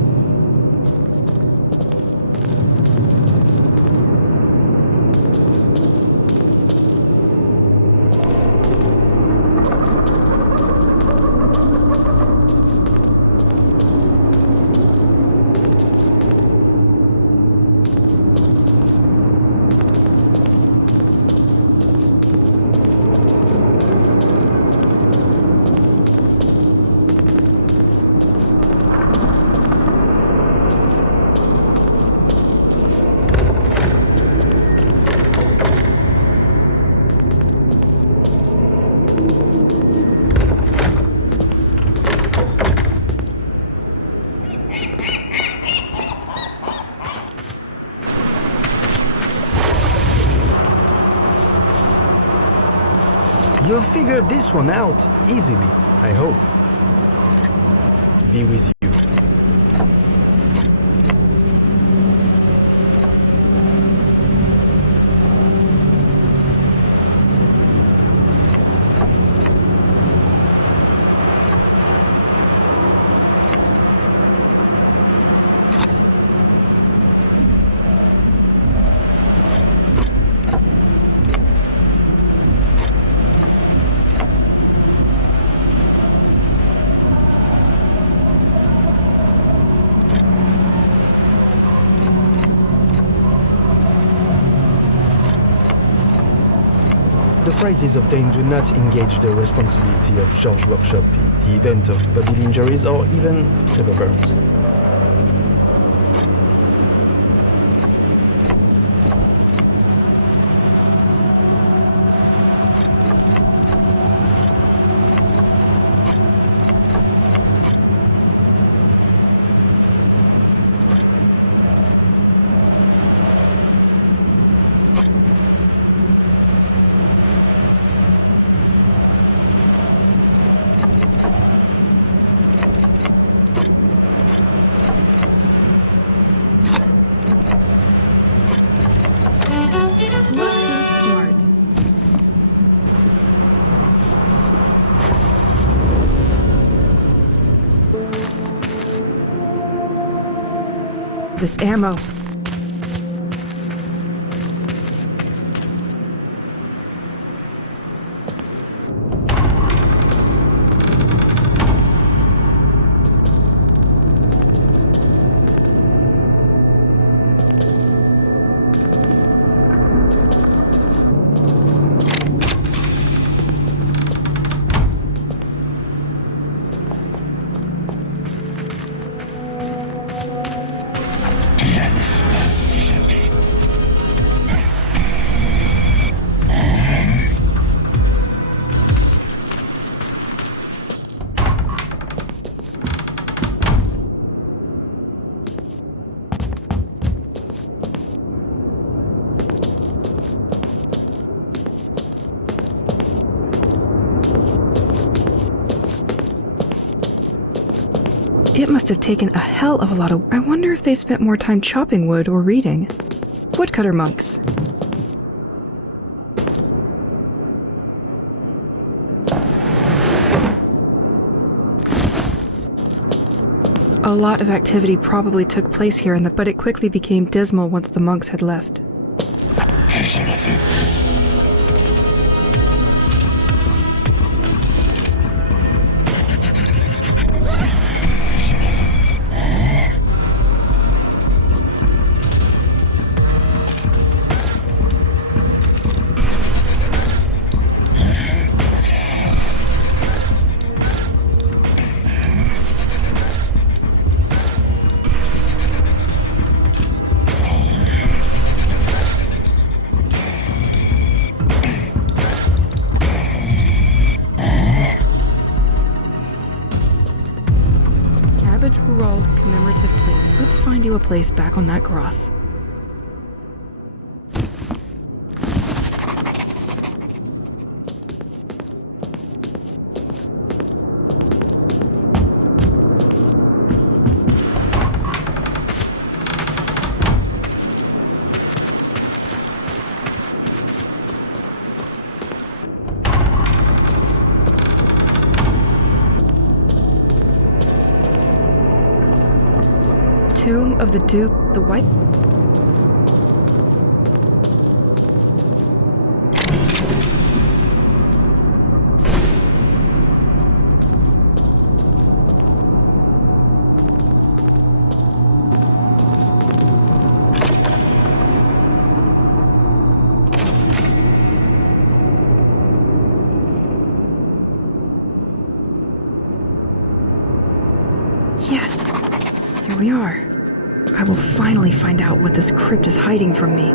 You'll figure this one out easily, I hope. Be with you. The prizes obtained do not engage the responsibility of George's workshop in the event of bodily injuries or even severe burns. Look who's smart. This ammo. It must have taken a hell of a lot of... I wonder if they spent more time chopping wood or reading. Woodcutter monks. A lot of activity probably took place here, but it quickly became dismal once the monks had left. Commemorative plate. Let's find you a place back on that cross. Tomb of the Duke, the White... Yes, here we are. I will finally find out what this crypt is hiding from me.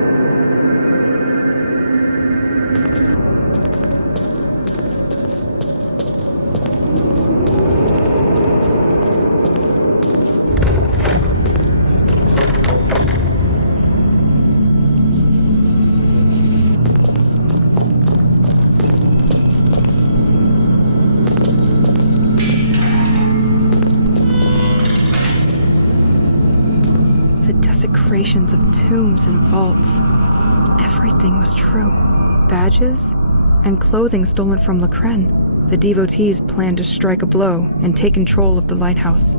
Desecrations of tombs and vaults. Everything was true. Badges and clothing stolen from Lacren. The devotees planned to strike a blow and take control of the lighthouse.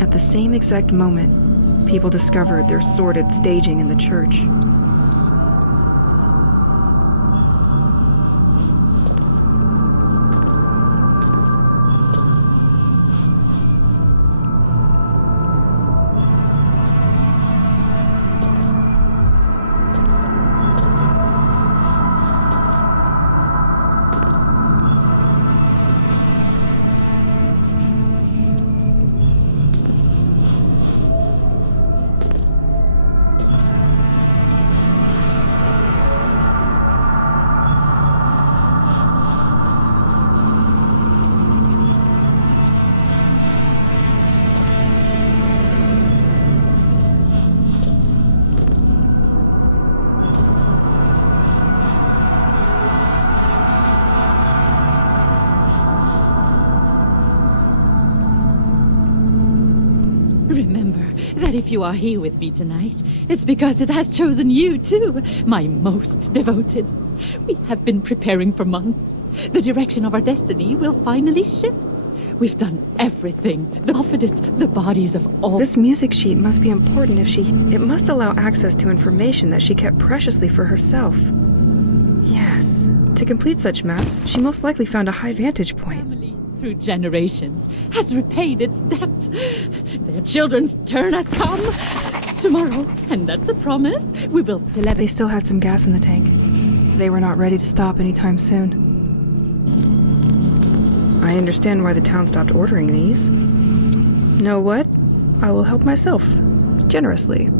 At the same exact moment, people discovered their sordid staging in the church. Remember that if you are here with me tonight, it's because it has chosen you too, my most devoted. We have been preparing for months. The direction of our destiny will finally shift. We've done everything. Offered it the bodies of all. This music sheet must be important if it must allow access to information that she kept preciously for herself. Yes. To complete such maps, she most likely found a high vantage point. Through generations, has repaid its debt. Their children's turn has come. Tomorrow, and that's a promise, we will deliver. They still had some gas in the tank. They were not ready to stop anytime soon. I understand why the town stopped ordering these. Know what? I will help myself. Generously.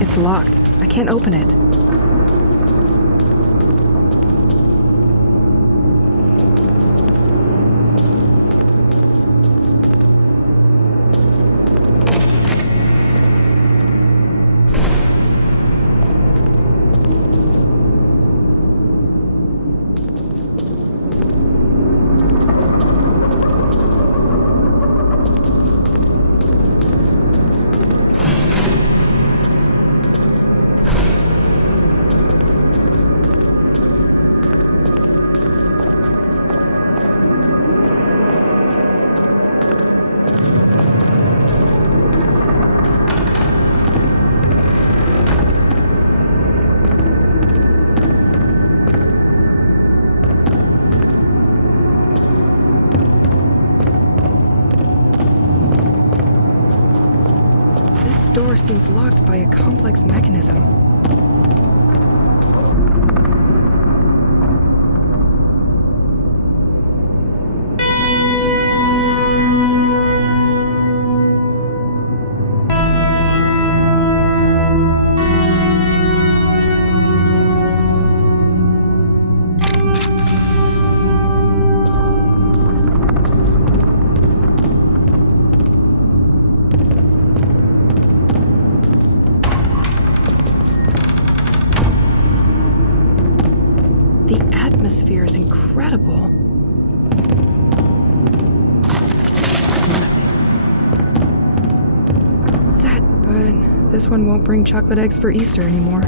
It's locked. I can't open it. This door seems locked by a complex mechanism. The atmosphere is incredible. Nothing. But this one won't bring chocolate eggs for Easter anymore.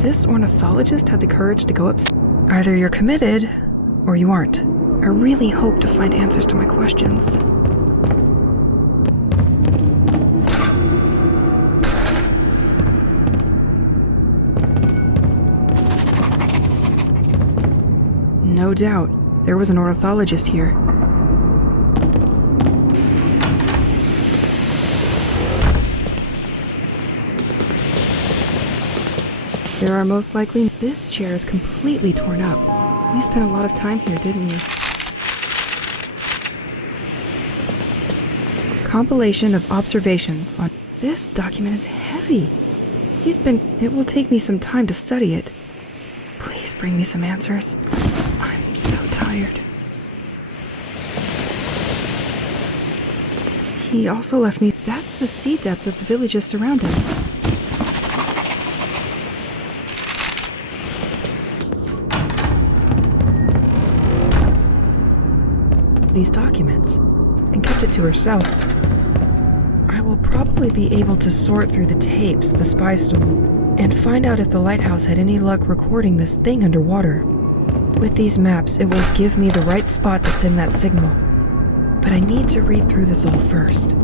This ornithologist had the courage to go upstairs. Either you're committed, or you aren't. I really hope to find answers to my questions. No doubt, there was an ornithologist here. There are most likely... This chair is completely torn up. You spent a lot of time here, didn't you? Compilation of observations on... This document is heavy. It will take me some time to study it. Please bring me some answers. I'm so tired. He also left me... That's the sea depth of the village's surroundings. These documents and kept it to herself. I will probably be able to sort through the tapes the spy stole and find out if the lighthouse had any luck recording this thing underwater. With these maps, it will give me the right spot to send that signal. But I need to read through this all first.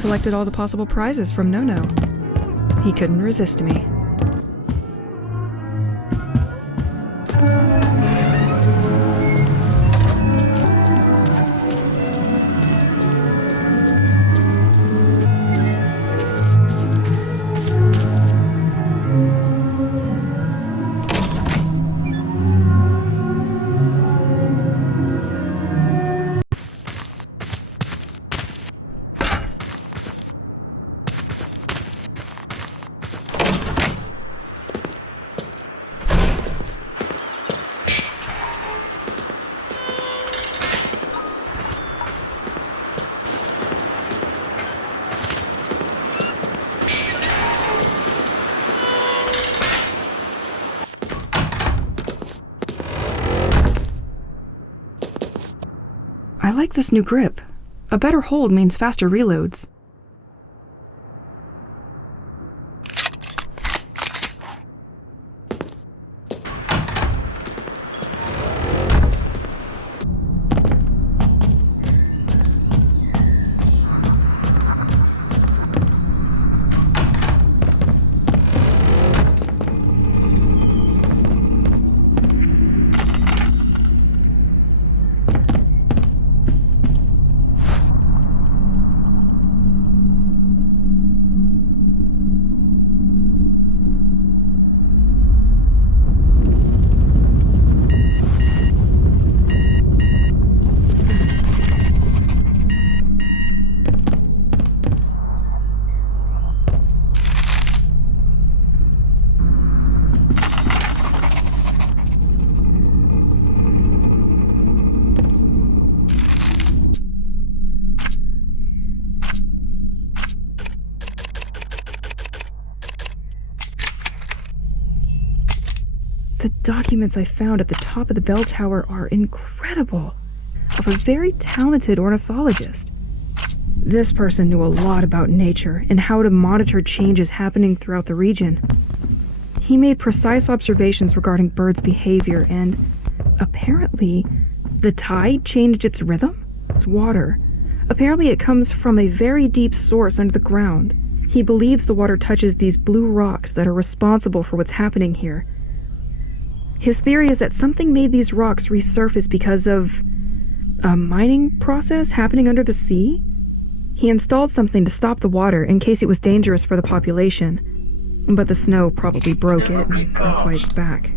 Collected all the possible prizes from No-No. He couldn't resist me. I like this new grip. A better hold means faster reloads. The documents I found at the top of the bell tower are incredible, of a very talented ornithologist. This person knew a lot about nature and how to monitor changes happening throughout the region. He made precise observations regarding birds' behavior, and apparently the tide changed its rhythm. It's water. Apparently it comes from a very deep source under the ground. He believes the water touches these blue rocks that are responsible for what's happening here. His theory is that something made these rocks resurface because of a mining process happening under the sea. He installed something to stop the water in case it was dangerous for the population, but the snow probably broke it, and that's why it's back.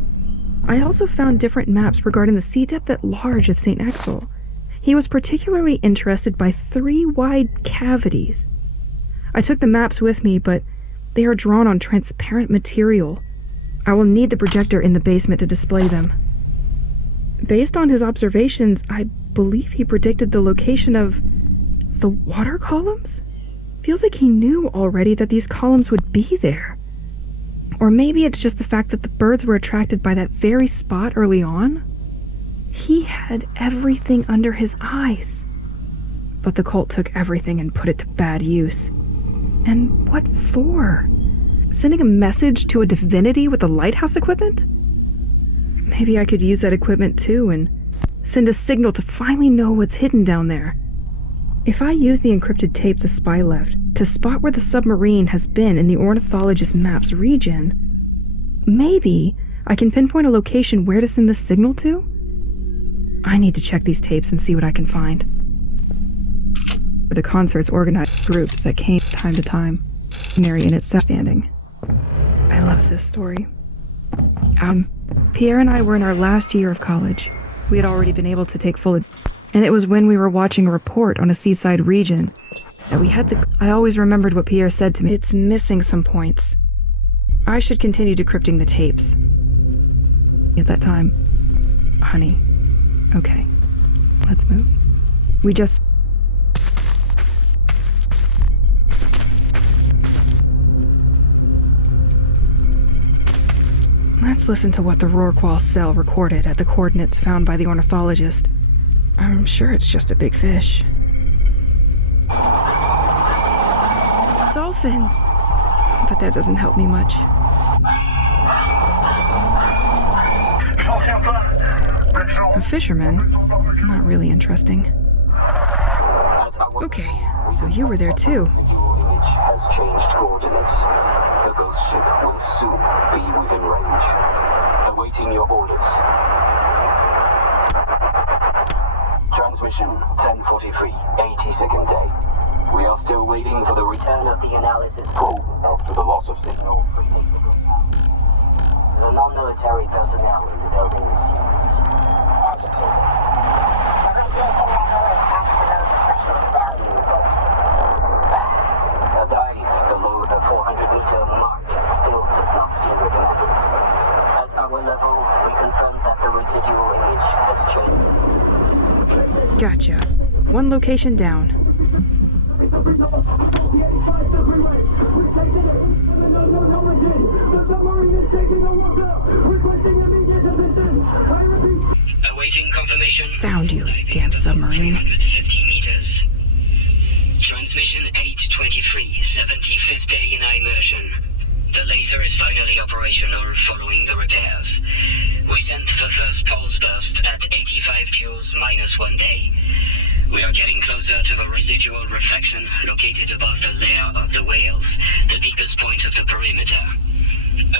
I also found different maps regarding the sea depth at large of St. Exel. He was particularly interested by 3 wide cavities. I took the maps with me, but they are drawn on transparent material. I will need the projector in the basement to display them. Based on his observations, I believe he predicted the location of the water columns? Feels like he knew already that these columns would be there. Or maybe it's just the fact that the birds were attracted by that very spot early on. He had everything under his eyes. But the cult took everything and put it to bad use. And what for? Sending a message to a divinity with the lighthouse equipment? Maybe I could use that equipment too and send a signal to finally know what's hidden down there. If I use the encrypted tape the spy left to spot where the submarine has been in the ornithologist map's region, maybe I can pinpoint a location where to send the signal to? I need to check these tapes and see what I can find. The concerts organized groups that came time to time, Mary in its standing. I love this story. Pierre and I were in our last year of college. We had already been able to take full and it was when we were watching a report on a seaside region that we had to... I always remembered what Pierre said to me. It's missing some points. I should continue decrypting the tapes. At that time. Honey. Okay. Let's move. We just... Let's listen to what the Rorqual cell recorded at the coordinates found by the ornithologist. I'm sure it's just a big fish. Dolphins! But that doesn't help me much. A fisherman? Not really interesting. Okay, so you were there too. Has changed coordinates. The ghost ship will soon be within range. Awaiting your orders. Transmission 1043, 82nd day. We are still waiting for the return of the analysis probe after the loss of signal 3 days ago. The non-military personnel in the building seems agitated. The radiation level is back below the threshold value, folks. A dive below the 400-meter mark still does not seem recommended. At our level, we confirm that the residual image has changed. Gotcha. One location down. Awaiting confirmation. Found you, damn submarine. 350 meters. Transmission 823, 75th day in immersion. The laser is finally operational following the repairs. We sent the first pulse burst at 85 joules minus 1 day. We are getting closer to the residual reflection located above the layer of the whales, the deepest point of the perimeter.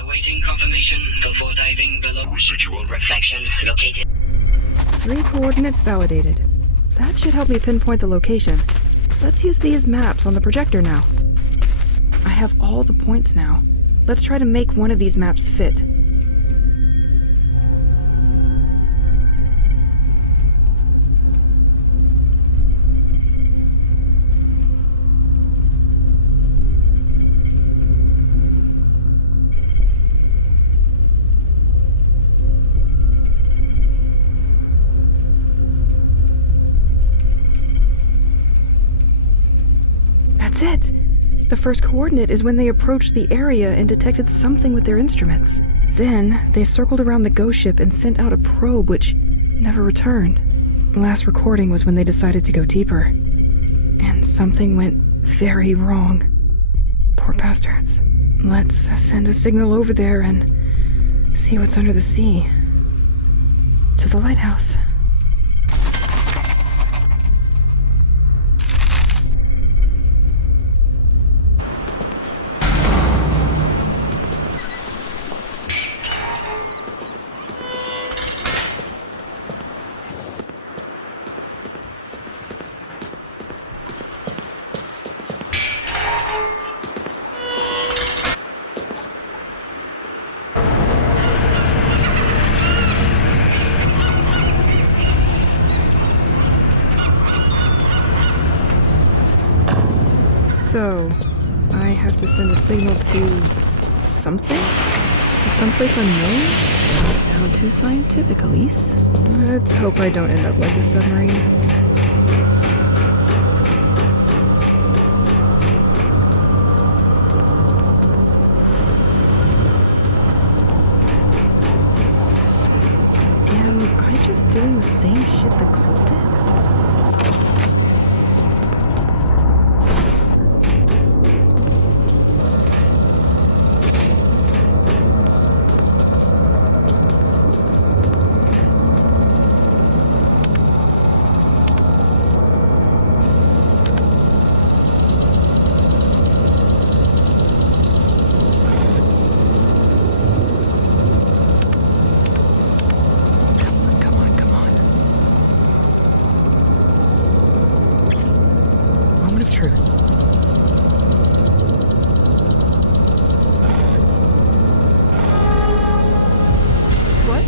Awaiting confirmation before diving below residual reflection located. 3 coordinates validated. That should help me pinpoint the location. Let's use these maps on the projector now. I have all the points now. Let's try to make one of these maps fit. That's it! The first coordinate is when they approached the area and detected something with their instruments. Then, they circled around the ghost ship and sent out a probe which never returned. The last recording was when they decided to go deeper. And something went very wrong. Poor bastards. Let's send a signal over there and see what's under the sea. To the lighthouse. So, I have to send a signal to something? To someplace unknown? Doesn't sound too scientific, Elise. Let's hope I don't end up like a submarine. Am I just doing the same shit the cult did? Moment of truth. What?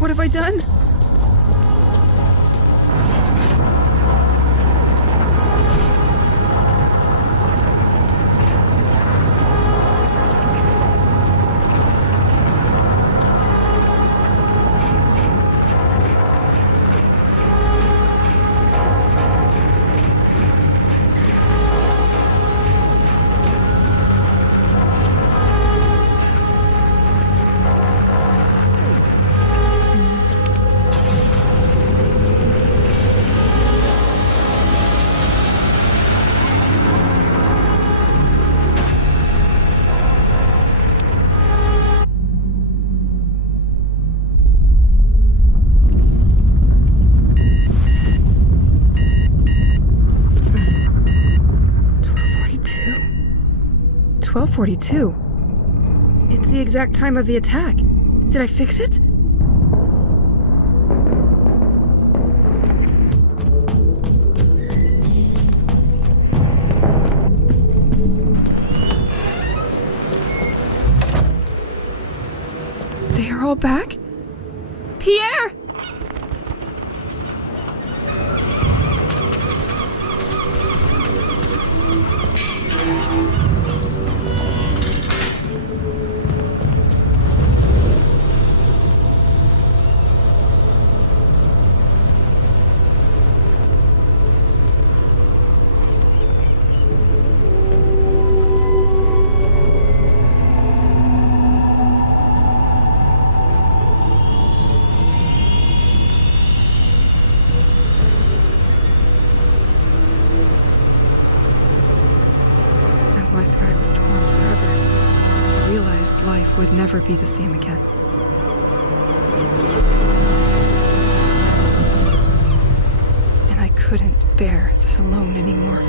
What have I done? .42. It's the exact time of the attack. Did I fix it? They are all back? Pierre! My sky was torn forever. I realized life would never be the same again. And I couldn't bear this alone anymore.